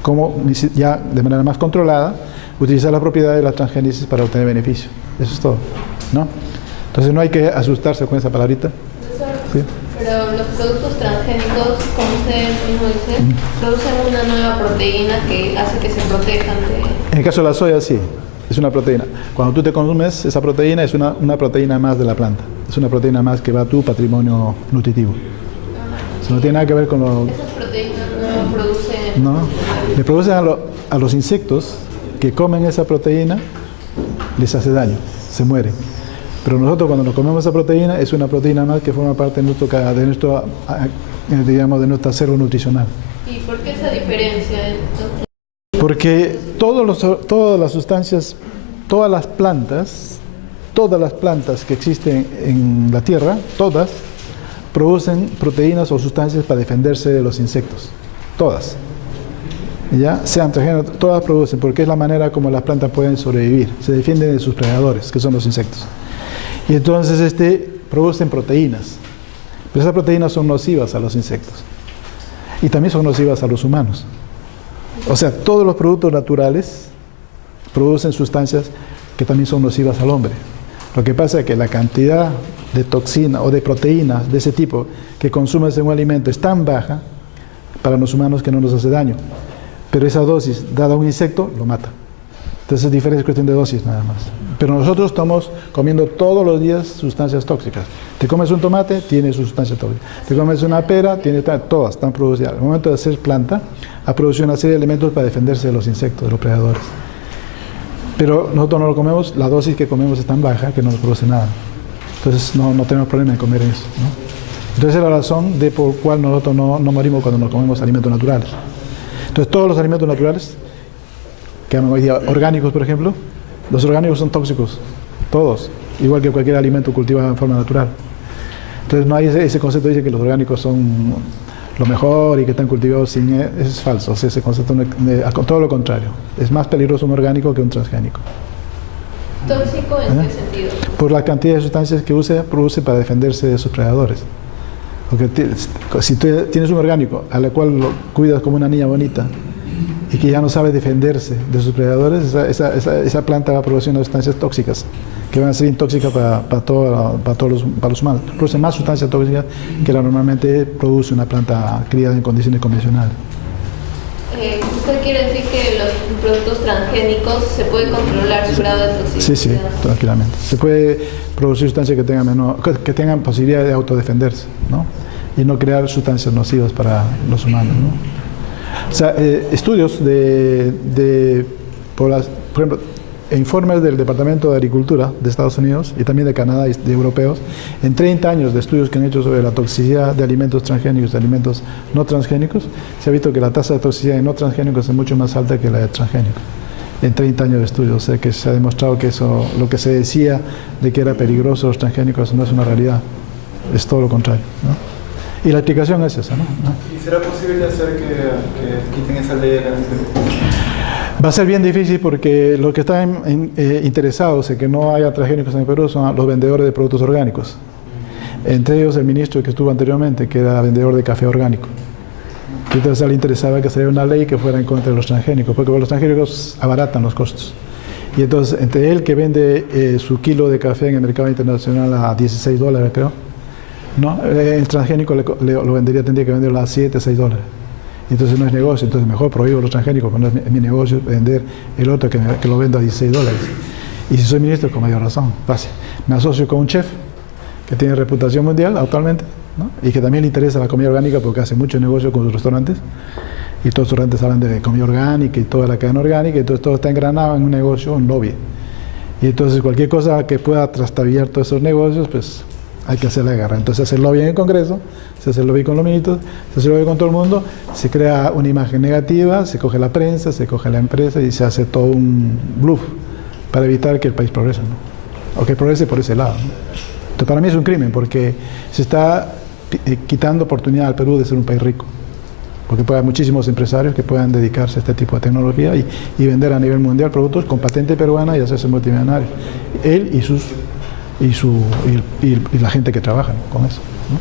como ya de manera más controlada, utilizar la propiedad de la transgénesis para obtener beneficio. Eso es todo, ¿no? Entonces no hay que asustarse con esa palabrita. ¿Sí? Pero los productos transgénicos, como usted mismo dice, producen una nueva proteína que hace que se protejan de... En el caso de la soya, sí, es una proteína. Cuando tú te consumes esa proteína, es una proteína más de la planta. Es una proteína más que va a tu patrimonio nutritivo. Eso no tiene nada que ver con lo... Esas proteínas no producen... No, le producen a los insectos que comen esa proteína, les hace daño, se mueren. Pero nosotros cuando nos comemos esa proteína, es una proteína más que forma parte de de nuestra célula nutricional. ¿Y por qué esa diferencia? Porque todas las sustancias, todas las plantas que existen en la Tierra, todas, producen proteínas o sustancias para defenderse de los insectos. Todas. ¿Ya? Sean transgénicas, todas producen, porque es la manera como las plantas pueden sobrevivir. Se defienden de sus predadores, que son los insectos. Y entonces producen proteínas. Pero esas proteínas son nocivas a los insectos. Y también son nocivas a los humanos. O sea, todos los productos naturales producen sustancias que también son nocivas al hombre. Lo que pasa es que la cantidad de toxina o de proteínas de ese tipo que consumes en un alimento es tan baja para los humanos que no nos hace daño. Pero esa dosis dada a un insecto lo mata. Entonces es cuestión de dosis nada más. Pero nosotros estamos comiendo todos los días sustancias tóxicas. Te comes un tomate, tiene su sustancia tóxica. Te comes una pera, todas están producidas. Al momento de hacer planta, ha producido una serie de elementos para defenderse de los insectos, de los predadores. Pero nosotros no lo comemos, la dosis que comemos es tan baja que no nos produce nada. Entonces no tenemos problema en comer eso, ¿no? Entonces es la razón por cual nosotros no morimos cuando nos comemos alimentos naturales. Entonces todos los alimentos naturales, que hoy día orgánicos por ejemplo, los orgánicos son tóxicos, todos, igual que cualquier alimento cultivado en forma natural. Entonces no hay ese concepto de que los orgánicos son lo mejor y que están cultivados sin... Eso es falso, o sea, ese concepto todo lo contrario. Es más peligroso un orgánico que un transgénico. ¿Tóxico en qué sentido? Por la cantidad de sustancias que produce para defenderse de sus predadores. Porque si tú tienes un orgánico a la cual lo cuidas como una niña bonita y que ya no sabe defenderse de sus predadores, esa planta va a producir unas sustancias tóxicas que van a ser intóxicas para los humanos. Produce más sustancias tóxicas que la normalmente produce una planta criada en condiciones convencionales. ¿Usted quiere decir que los productos transgénicos se puede controlar su grado de toxicidad? Sí, tranquilamente. Se puede producir sustancias que tengan posibilidad de autodefenderse, ¿no? Y no crear sustancias nocivas para los humanos, ¿no? O sea, estudios por ejemplo, informes del Departamento de Agricultura de Estados Unidos y también de Canadá y de europeos, en 30 años de estudios que han hecho sobre la toxicidad de alimentos transgénicos y alimentos no transgénicos, se ha visto que la tasa de toxicidad de no transgénicos es mucho más alta que la de transgénicos. En 30 años de estudios, o sea que se ha demostrado que eso, lo que se decía de que era peligroso los transgénicos, no es una realidad, es todo lo contrario, ¿no? Y la explicación es esa, ¿no? ¿Y será posible hacer que quiten esa ley? Va a ser bien difícil porque los que están interesados en que no haya transgénicos en el Perú son los vendedores de productos orgánicos. Entre ellos el ministro que estuvo anteriormente, que era vendedor de café orgánico. Entonces a él le interesaba que saliera una ley que fuera en contra de los transgénicos, porque los transgénicos abaratan los costos. Y entonces entre él que vende su kilo de café en el mercado internacional a $16, creo, ¿no? El transgénico tendría que venderlo a $7, $6. entonces no es negocio, entonces mejor prohíbo los transgénicos, porque no es mi negocio vender el otro que lo vendo a $16. Y si soy ministro, con mayor razón, fácil. Me asocio con un chef que tiene reputación mundial actualmente, ¿no? Y que también le interesa la comida orgánica porque hace mucho negocio con los restaurantes. Y todos los restaurantes hablan de comida orgánica y toda la cadena orgánica, y entonces todo está engranado en un negocio, un lobby. Y entonces cualquier cosa que pueda trastabillar todos esos negocios, pues hay que hacer la guerra. Entonces se hace el lobby en el Congreso, se hace el lobby con los ministros, se hace el lobby con todo el mundo, se crea una imagen negativa, se coge la prensa, se coge la empresa y se hace todo un bluff para evitar que el país progrese, ¿no? O que progrese por ese lado, ¿no? Entonces para mí es un crimen porque se está quitando oportunidad al Perú de ser un país rico. Porque puede haber muchísimos empresarios que puedan dedicarse a este tipo de tecnología y vender a nivel mundial productos con patente peruana y hacerse multimillonarios. Él y la gente que trabaja, ¿no?, con eso, ¿no?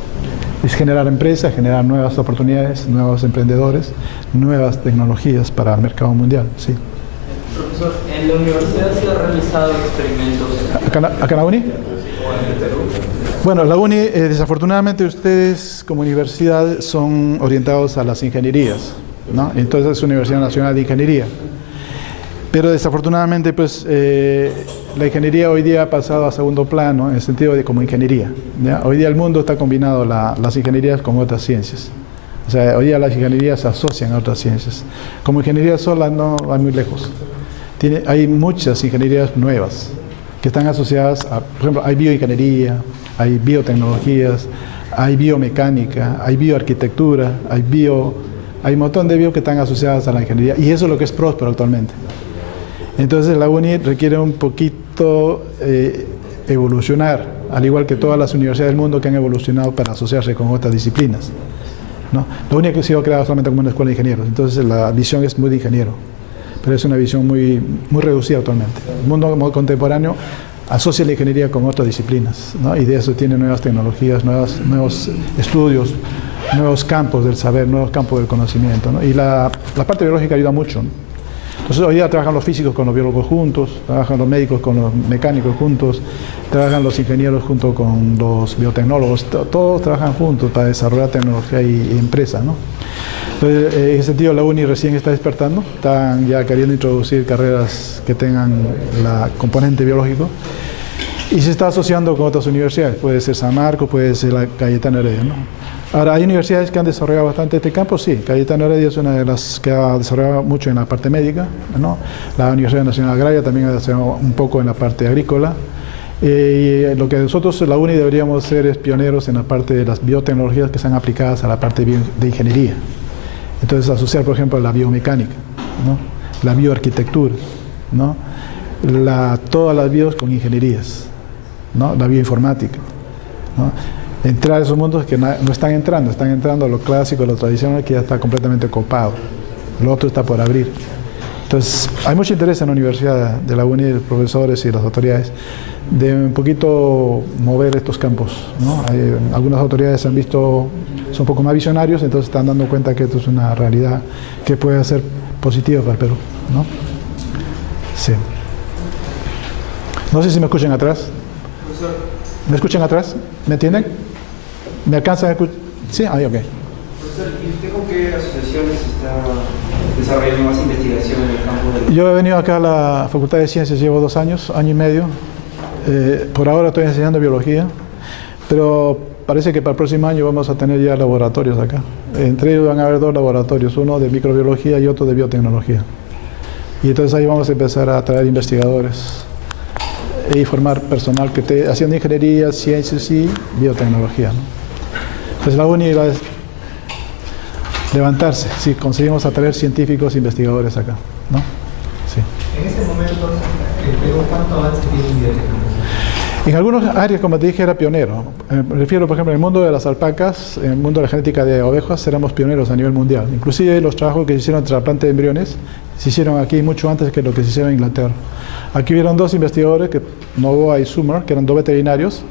Es generar empresas, generar nuevas oportunidades, nuevos emprendedores, nuevas tecnologías para el mercado mundial. Sí. Profesor, ¿en la universidad se han realizado experimentos? ¿Acá en la UNI? ¿O en el Perú? Bueno, la UNI, desafortunadamente ustedes como universidad son orientados a las ingenierías, ¿no? Entonces es Universidad Nacional de Ingeniería. Pero desafortunadamente pues la ingeniería hoy día ha pasado a segundo plano en el sentido de como ingeniería, ¿ya? Hoy día el mundo está combinado las ingenierías con otras ciencias. O sea, hoy día las ingenierías se asocian a otras ciencias. Como ingeniería sola no va muy lejos. Hay muchas ingenierías nuevas que están asociadas a, por ejemplo, hay bioingeniería, hay biotecnologías, hay biomecánica, hay bioarquitectura, hay un montón de bio que están asociadas a la ingeniería, y eso es lo que es próspero actualmente. Entonces la UNI requiere un poquito evolucionar, al igual que todas las universidades del mundo que han evolucionado para asociarse con otras disciplinas, ¿no? La UNI ha sido creada solamente como una escuela de ingenieros, entonces la visión es muy de ingeniero, pero es una visión muy reducida actualmente. El mundo contemporáneo asocia la ingeniería con otras disciplinas, ¿no? Y de eso tiene nuevas tecnologías, nuevos estudios, nuevos campos del saber, nuevos campos del conocimiento, ¿no? Y la parte biológica ayuda mucho, ¿no? Entonces hoy día trabajan los físicos con los biólogos juntos, trabajan los médicos con los mecánicos juntos, trabajan los ingenieros junto con los biotecnólogos, todos trabajan juntos para desarrollar tecnología y empresa, ¿no? Entonces, en ese sentido la UNI recién está despertando, están ya queriendo introducir carreras que tengan la componente biológico y se está asociando con otras universidades, puede ser San Marcos, puede ser la Cayetano Heredia, ¿no? Ahora, ¿hay universidades que han desarrollado bastante este campo? Sí, Cayetano Heredia es una de las que ha desarrollado mucho en la parte médica, ¿no? La Universidad Nacional Agraria también ha desarrollado un poco en la parte agrícola. Y lo que nosotros, la UNI, deberíamos ser es pioneros en la parte de las biotecnologías que están aplicadas a la parte de ingeniería. Entonces, asociar, por ejemplo, la biomecánica, ¿no? La bioarquitectura, ¿no? Todas las bios con ingenierías, ¿no? La bioinformática, ¿no? Entrar a esos mundos que no están entrando a lo clásico, a lo tradicional, que ya está completamente copado. Lo otro está por abrir. Entonces, hay mucho interés en la universidad de la UNI, los profesores y las autoridades, de un poquito mover estos campos, ¿no? Algunas autoridades han visto, son un poco más visionarios, entonces están dando cuenta que esto es una realidad que puede ser positiva para el Perú, ¿no? Sí. No sé si me escuchan atrás. ¿Me escuchan atrás? ¿Me entienden? ¿Me alcanzan a escuchar? Sí, ahí, ok. Profesor, ¿y usted con qué asociaciones está desarrollando más investigación en el campo del... Yo he venido acá a la Facultad de Ciencias, llevo 2 años, año y medio. Por ahora estoy enseñando biología, pero parece que para el próximo año vamos a tener ya laboratorios acá. Entre ellos van a haber 2 laboratorios, uno de microbiología y otro de biotecnología. Y entonces ahí vamos a empezar a traer investigadores y formar personal que esté haciendo ingeniería, ciencias y biotecnología, ¿no? Entonces la UNI va a levantarse si conseguimos atraer científicos e investigadores acá, ¿no? Sí. En ese momento, ¿cuánto avance tiene en biotecnología? En algunas áreas, como te dije, era pionero. Me refiero, por ejemplo, en el mundo de las alpacas, en el mundo de la genética de ovejas, éramos pioneros a nivel mundial. Inclusive los trabajos que se hicieron en trasplante de embriones se hicieron aquí mucho antes que lo que se hicieron en Inglaterra. Aquí hubieron 2 investigadores, Novoa y Summer, que eran 2 veterinarios,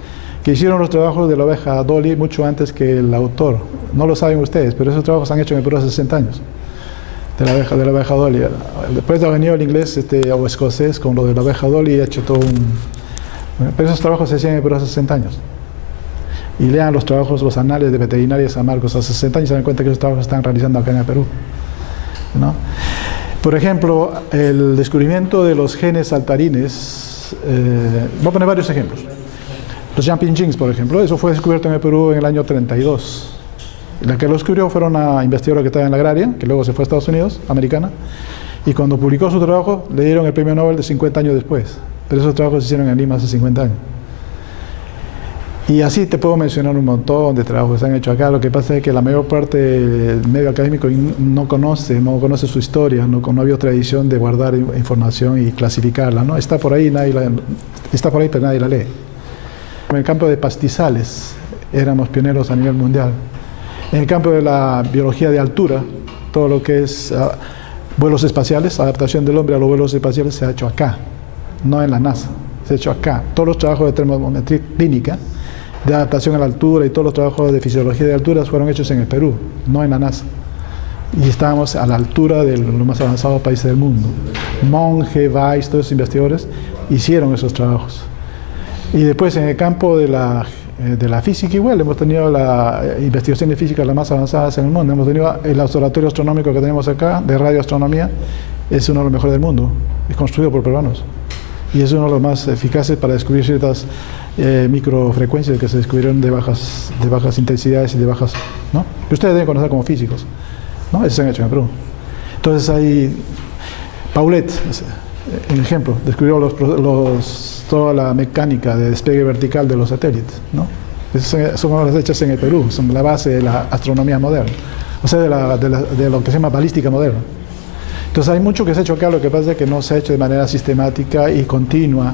que hicieron los trabajos de la oveja Dolly mucho antes que el autor. No lo saben ustedes, pero esos trabajos se han hecho en el Perú hace 60 años. De la oveja Dolly. Después ha venido el inglés o escocés con lo de la oveja Dolly y ha hecho todo un... Pero esos trabajos se hacían en el Perú hace 60 años. y lean los trabajos, los anales de veterinaria de San Marcos hace 60 años, se dan cuenta que esos trabajos se están realizando acá en el Perú, ¿no? Por ejemplo, el descubrimiento de los genes saltarines, voy a poner varios ejemplos. Los jumping genes, por ejemplo, eso fue descubierto en el Perú en el año 32. La que lo descubrió fue una investigadora que estaba en la agraria, que luego se fue a Estados Unidos, americana, y cuando publicó su trabajo le dieron el premio Nobel de 50 años después. Pero esos trabajos se hicieron en Lima hace 50 años. Y así te puedo mencionar un montón de trabajos que se han hecho acá. Lo que pasa es que la mayor parte del medio académico no conoce su historia, no había tradición de guardar información y clasificarla, ¿no? Está por ahí, pero nadie la lee. En el campo de pastizales éramos pioneros a nivel mundial. En el campo de la biología de altura, todo lo que es vuelos espaciales, adaptación del hombre a los vuelos espaciales se ha hecho acá, no en la NASA, se ha hecho acá. Todos los trabajos de termometría clínica, de adaptación a la altura y todos los trabajos de fisiología de alturas fueron hechos en el Perú, no en la NASA. Y estábamos a la altura de los más avanzados países del mundo. Monge, Weiss, todos esos investigadores hicieron esos trabajos. Y después en el campo de la física igual, hemos tenido la investigación de física las más avanzadas en el mundo. Hemos tenido el observatorio astronómico que tenemos acá, de radioastronomía, es uno de los mejores del mundo, es construido por peruanos. Y es uno de los más eficaces para descubrir ciertas microfrecuencias que se descubrieron de bajas intensidades y de bajas, ¿no? Que ustedes deben conocer como físicos, ¿no? Eso se han hecho en el Perú. Entonces hay Paulet, en ejemplo, descubrió toda la mecánica de despegue vertical de los satélites, ¿no? Esas son obras hechas en el Perú, son la base de la astronomía moderna, o sea, de lo que se llama balística moderna. Entonces hay mucho que se ha hecho acá, lo que pasa es que no se ha hecho de manera sistemática y continua,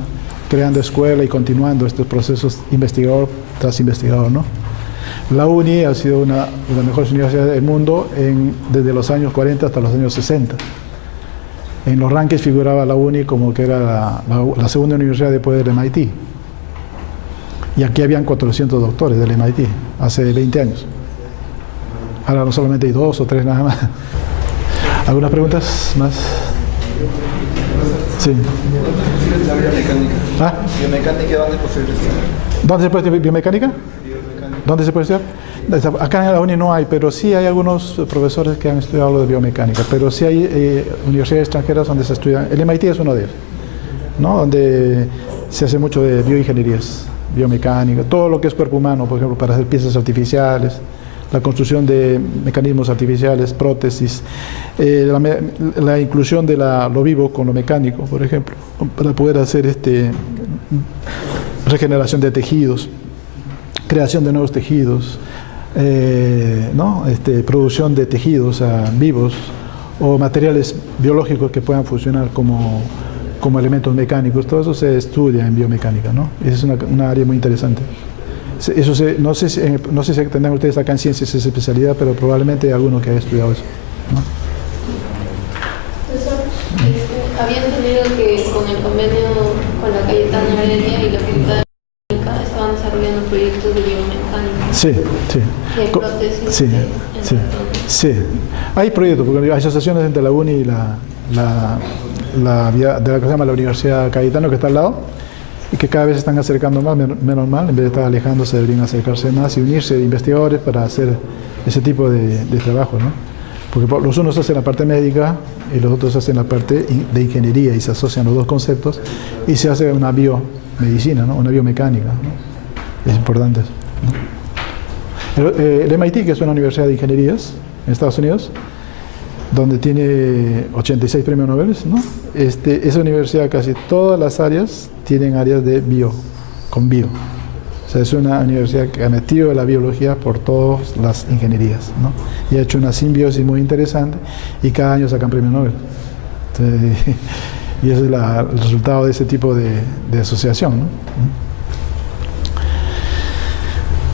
creando escuela y continuando estos procesos investigador tras investigador, ¿no? La UNI ha sido una de las mejores universidades del mundo desde los años 40 hasta los años 60. En los rankings figuraba la UNI como que era la segunda universidad después del MIT. Y aquí habían 400 doctores del MIT, hace 20 años. Ahora no solamente hay 2 o 3 nada más. ¿Algunas preguntas más? Sí. La biomecánica. ¿Ah? ¿Biomecánica dónde es posible estudiar? ¿Dónde se puede estudiar biomecánica? ¿Dónde se puede estudiar? Acá en la UNI no hay, pero sí hay algunos profesores que han estudiado lo de biomecánica, pero sí hay universidades extranjeras donde se estudia. El MIT es uno de ellos, ¿no? Donde se hace mucho de bioingenierías, biomecánica, todo lo que es cuerpo humano, por ejemplo, para hacer piezas artificiales, la construcción de mecanismos artificiales, prótesis, la inclusión de lo vivo con lo mecánico, por ejemplo, para poder hacer regeneración de tejidos, creación de nuevos tejidos, ¿no? Producción de tejidos vivos o materiales biológicos que puedan funcionar como elementos mecánicos. Todo eso se estudia en biomecánica, ¿no? Esa es una área muy interesante. Eso no sé si tendrán ustedes acá en ciencias esa especialidad, pero probablemente hay alguno que haya estudiado eso, ¿no? Profesor, había entendido que con el convenio con la Cayetana Heredia y la Facultad de Mecánica estaban desarrollando proyectos de biomecánica. Sí, sí. Y hay prótesis. Sí. Hay proyectos, porque hay asociaciones entre la UNI y de la que se llama la Universidad Cayetano, que está al lado, y que cada vez se están acercando más, menos mal, en vez de estar alejándose, deberían acercarse más y unirse de investigadores para hacer ese tipo de trabajo, ¿no? Porque los unos hacen la parte médica y los otros hacen la parte de ingeniería y se asocian los dos conceptos y se hace una biomedicina, ¿no? Una biomecánica, ¿no? Es importante eso, ¿no? El MIT, que es una universidad de ingenierías en Estados Unidos, donde tiene 86 premios Nobel, ¿no? Esa universidad, casi todas las áreas tienen áreas de con bio. O sea, es una universidad que ha metido la biología por todas las ingenierías, ¿no? Y ha hecho una simbiosis muy interesante y cada año sacan premio Nobel. Entonces, y ese es el resultado de ese tipo de asociación, ¿no?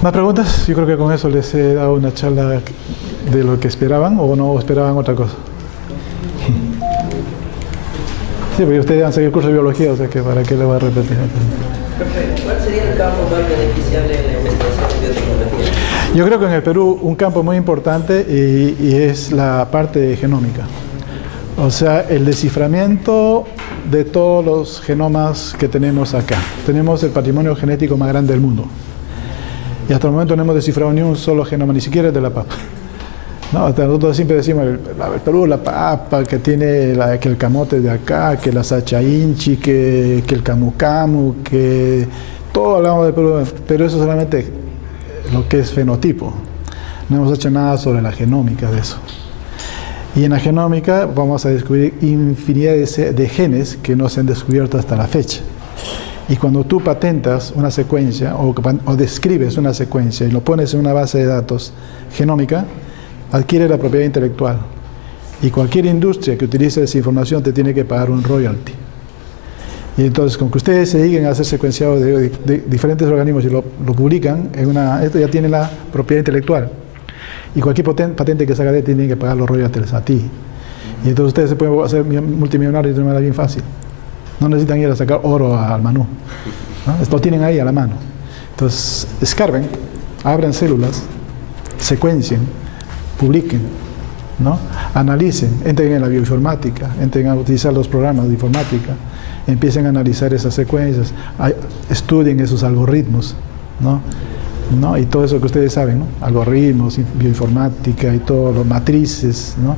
¿Más preguntas? Yo creo que con eso les he dado una charla de lo que esperaban o no esperaban otra cosa. Sí, porque ustedes han seguido el curso de biología, o sea que para qué le voy a repetir. ¿Cuál sería el campo más beneficiable en la investigación en biotecnología? Yo creo que en el Perú un campo muy importante y es la parte genómica. O sea, el desciframiento de todos los genomas que tenemos acá. Tenemos el patrimonio genético más grande del mundo. Y hasta el momento no hemos descifrado ni un solo genoma, ni siquiera el de la papa. No, hasta nosotros siempre decimos, el Perú, la papa, que tiene que el camote de acá, que la sacha inchi, que el camu camu, que todo hablamos de Perú, pero eso solamente lo que es fenotipo. No hemos hecho nada sobre la genómica de eso. Y en la genómica vamos a descubrir infinidad de genes que no se han descubierto hasta la fecha. Y cuando tú patentas una secuencia o describes una secuencia y lo pones en una base de datos genómica, adquiere la propiedad intelectual. Y cualquier industria que utilice esa información te tiene que pagar un royalty. Y entonces, con que ustedes se dediquen a hacer secuenciado de diferentes organismos y lo publican, esto ya tiene la propiedad intelectual. Y cualquier patente que salga de ti tiene que pagar los royalties a ti. Y entonces ustedes se pueden hacer multimillonarios de una manera bien fácil. No necesitan ir a sacar oro al Manú, ¿no? Esto lo tienen ahí a la mano. Entonces, escarben, abran células, secuencien, publiquen, ¿no? Analicen, entren en la bioinformática, entren a utilizar los programas de informática, empiecen a analizar esas secuencias, estudien esos algoritmos, ¿no? Y todo eso que ustedes saben, ¿no? Algoritmos, bioinformática y todo, los matrices, ¿no?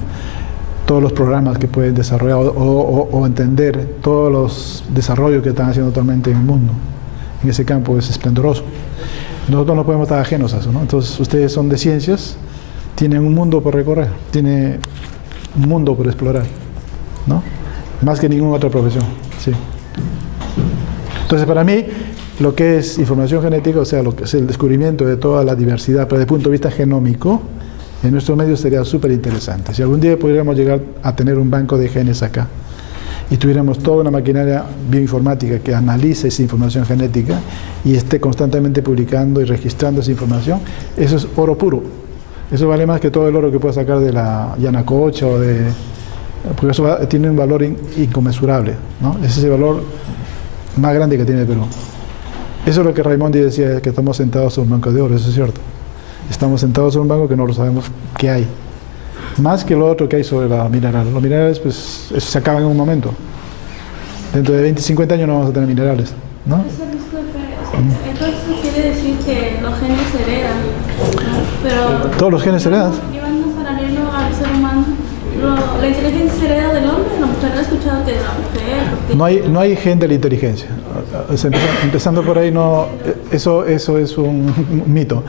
Todos los programas que pueden desarrollar o entender todos los desarrollos que están haciendo actualmente en el mundo. En ese campo es esplendoroso. Nosotros no podemos estar ajenos a eso, ¿no? Entonces, ustedes son de ciencias, tienen un mundo por recorrer, tienen un mundo por explorar, ¿no? Más que ninguna otra profesión, sí. Entonces, para mí, lo que es información genética, o sea, lo que es el descubrimiento de toda la diversidad, pero desde el punto de vista genómico, en nuestro medio sería súper interesante. Si algún día pudiéramos llegar a tener un banco de genes acá y tuviéramos toda una maquinaria bioinformática que analice esa información genética y esté constantemente publicando y registrando esa información, eso es oro puro. Eso vale más que todo el oro que pueda sacar de la Yanacocha porque eso tiene un valor inconmensurable, ¿no? Ese es el valor más grande que tiene el Perú. Eso es lo que Raimondi decía, que estamos sentados en un banco de oro, eso es cierto. Estamos sentados en un banco que no lo sabemos qué hay. Más que lo otro que hay sobre la mineral. Los minerales, pues, eso se acaban en un momento. Dentro de 20, 50 años no vamos a tener minerales, ¿no? Entonces quiere decir que los genes se heredan, ¿no? Pero ¿Todos los genes se heredan? Llevando paralelo al ser humano, ¿la inteligencia se hereda del hombre? La mujer, he escuchado que de la mujer. No hay gen de la inteligencia. Empezando por ahí, eso es un mito.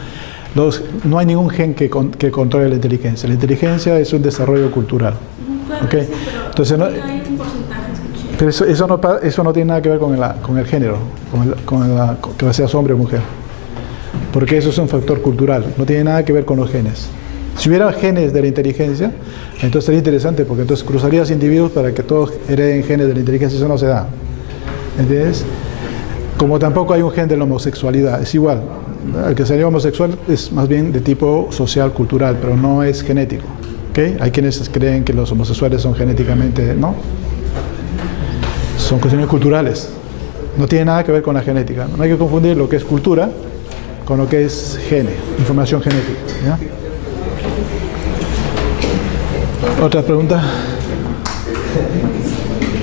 No hay ningún gen que controle la inteligencia. La inteligencia es un desarrollo cultural. Claro, ¿Okay? sí, pero entonces, hay un porcentaje. Pero eso no tiene nada que ver con el género, que seas hombre o mujer. Porque eso es un factor cultural, no tiene nada que ver con los genes. Si hubiera genes de la inteligencia, entonces sería interesante, porque entonces cruzarías individuos para que todos hereden genes de la inteligencia, eso no se da. ¿Entiendes? Como tampoco hay un gen de la homosexualidad, es igual. El que sería homosexual es más bien de tipo social, cultural, pero no es genético. ¿Okay? Hay quienes creen que los homosexuales son genéticamente, ¿no? Son cuestiones culturales. No tiene nada que ver con la genética. No hay que confundir lo que es cultura con lo que es gene, información genética. ¿Ya? ¿Otra pregunta?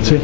Sí.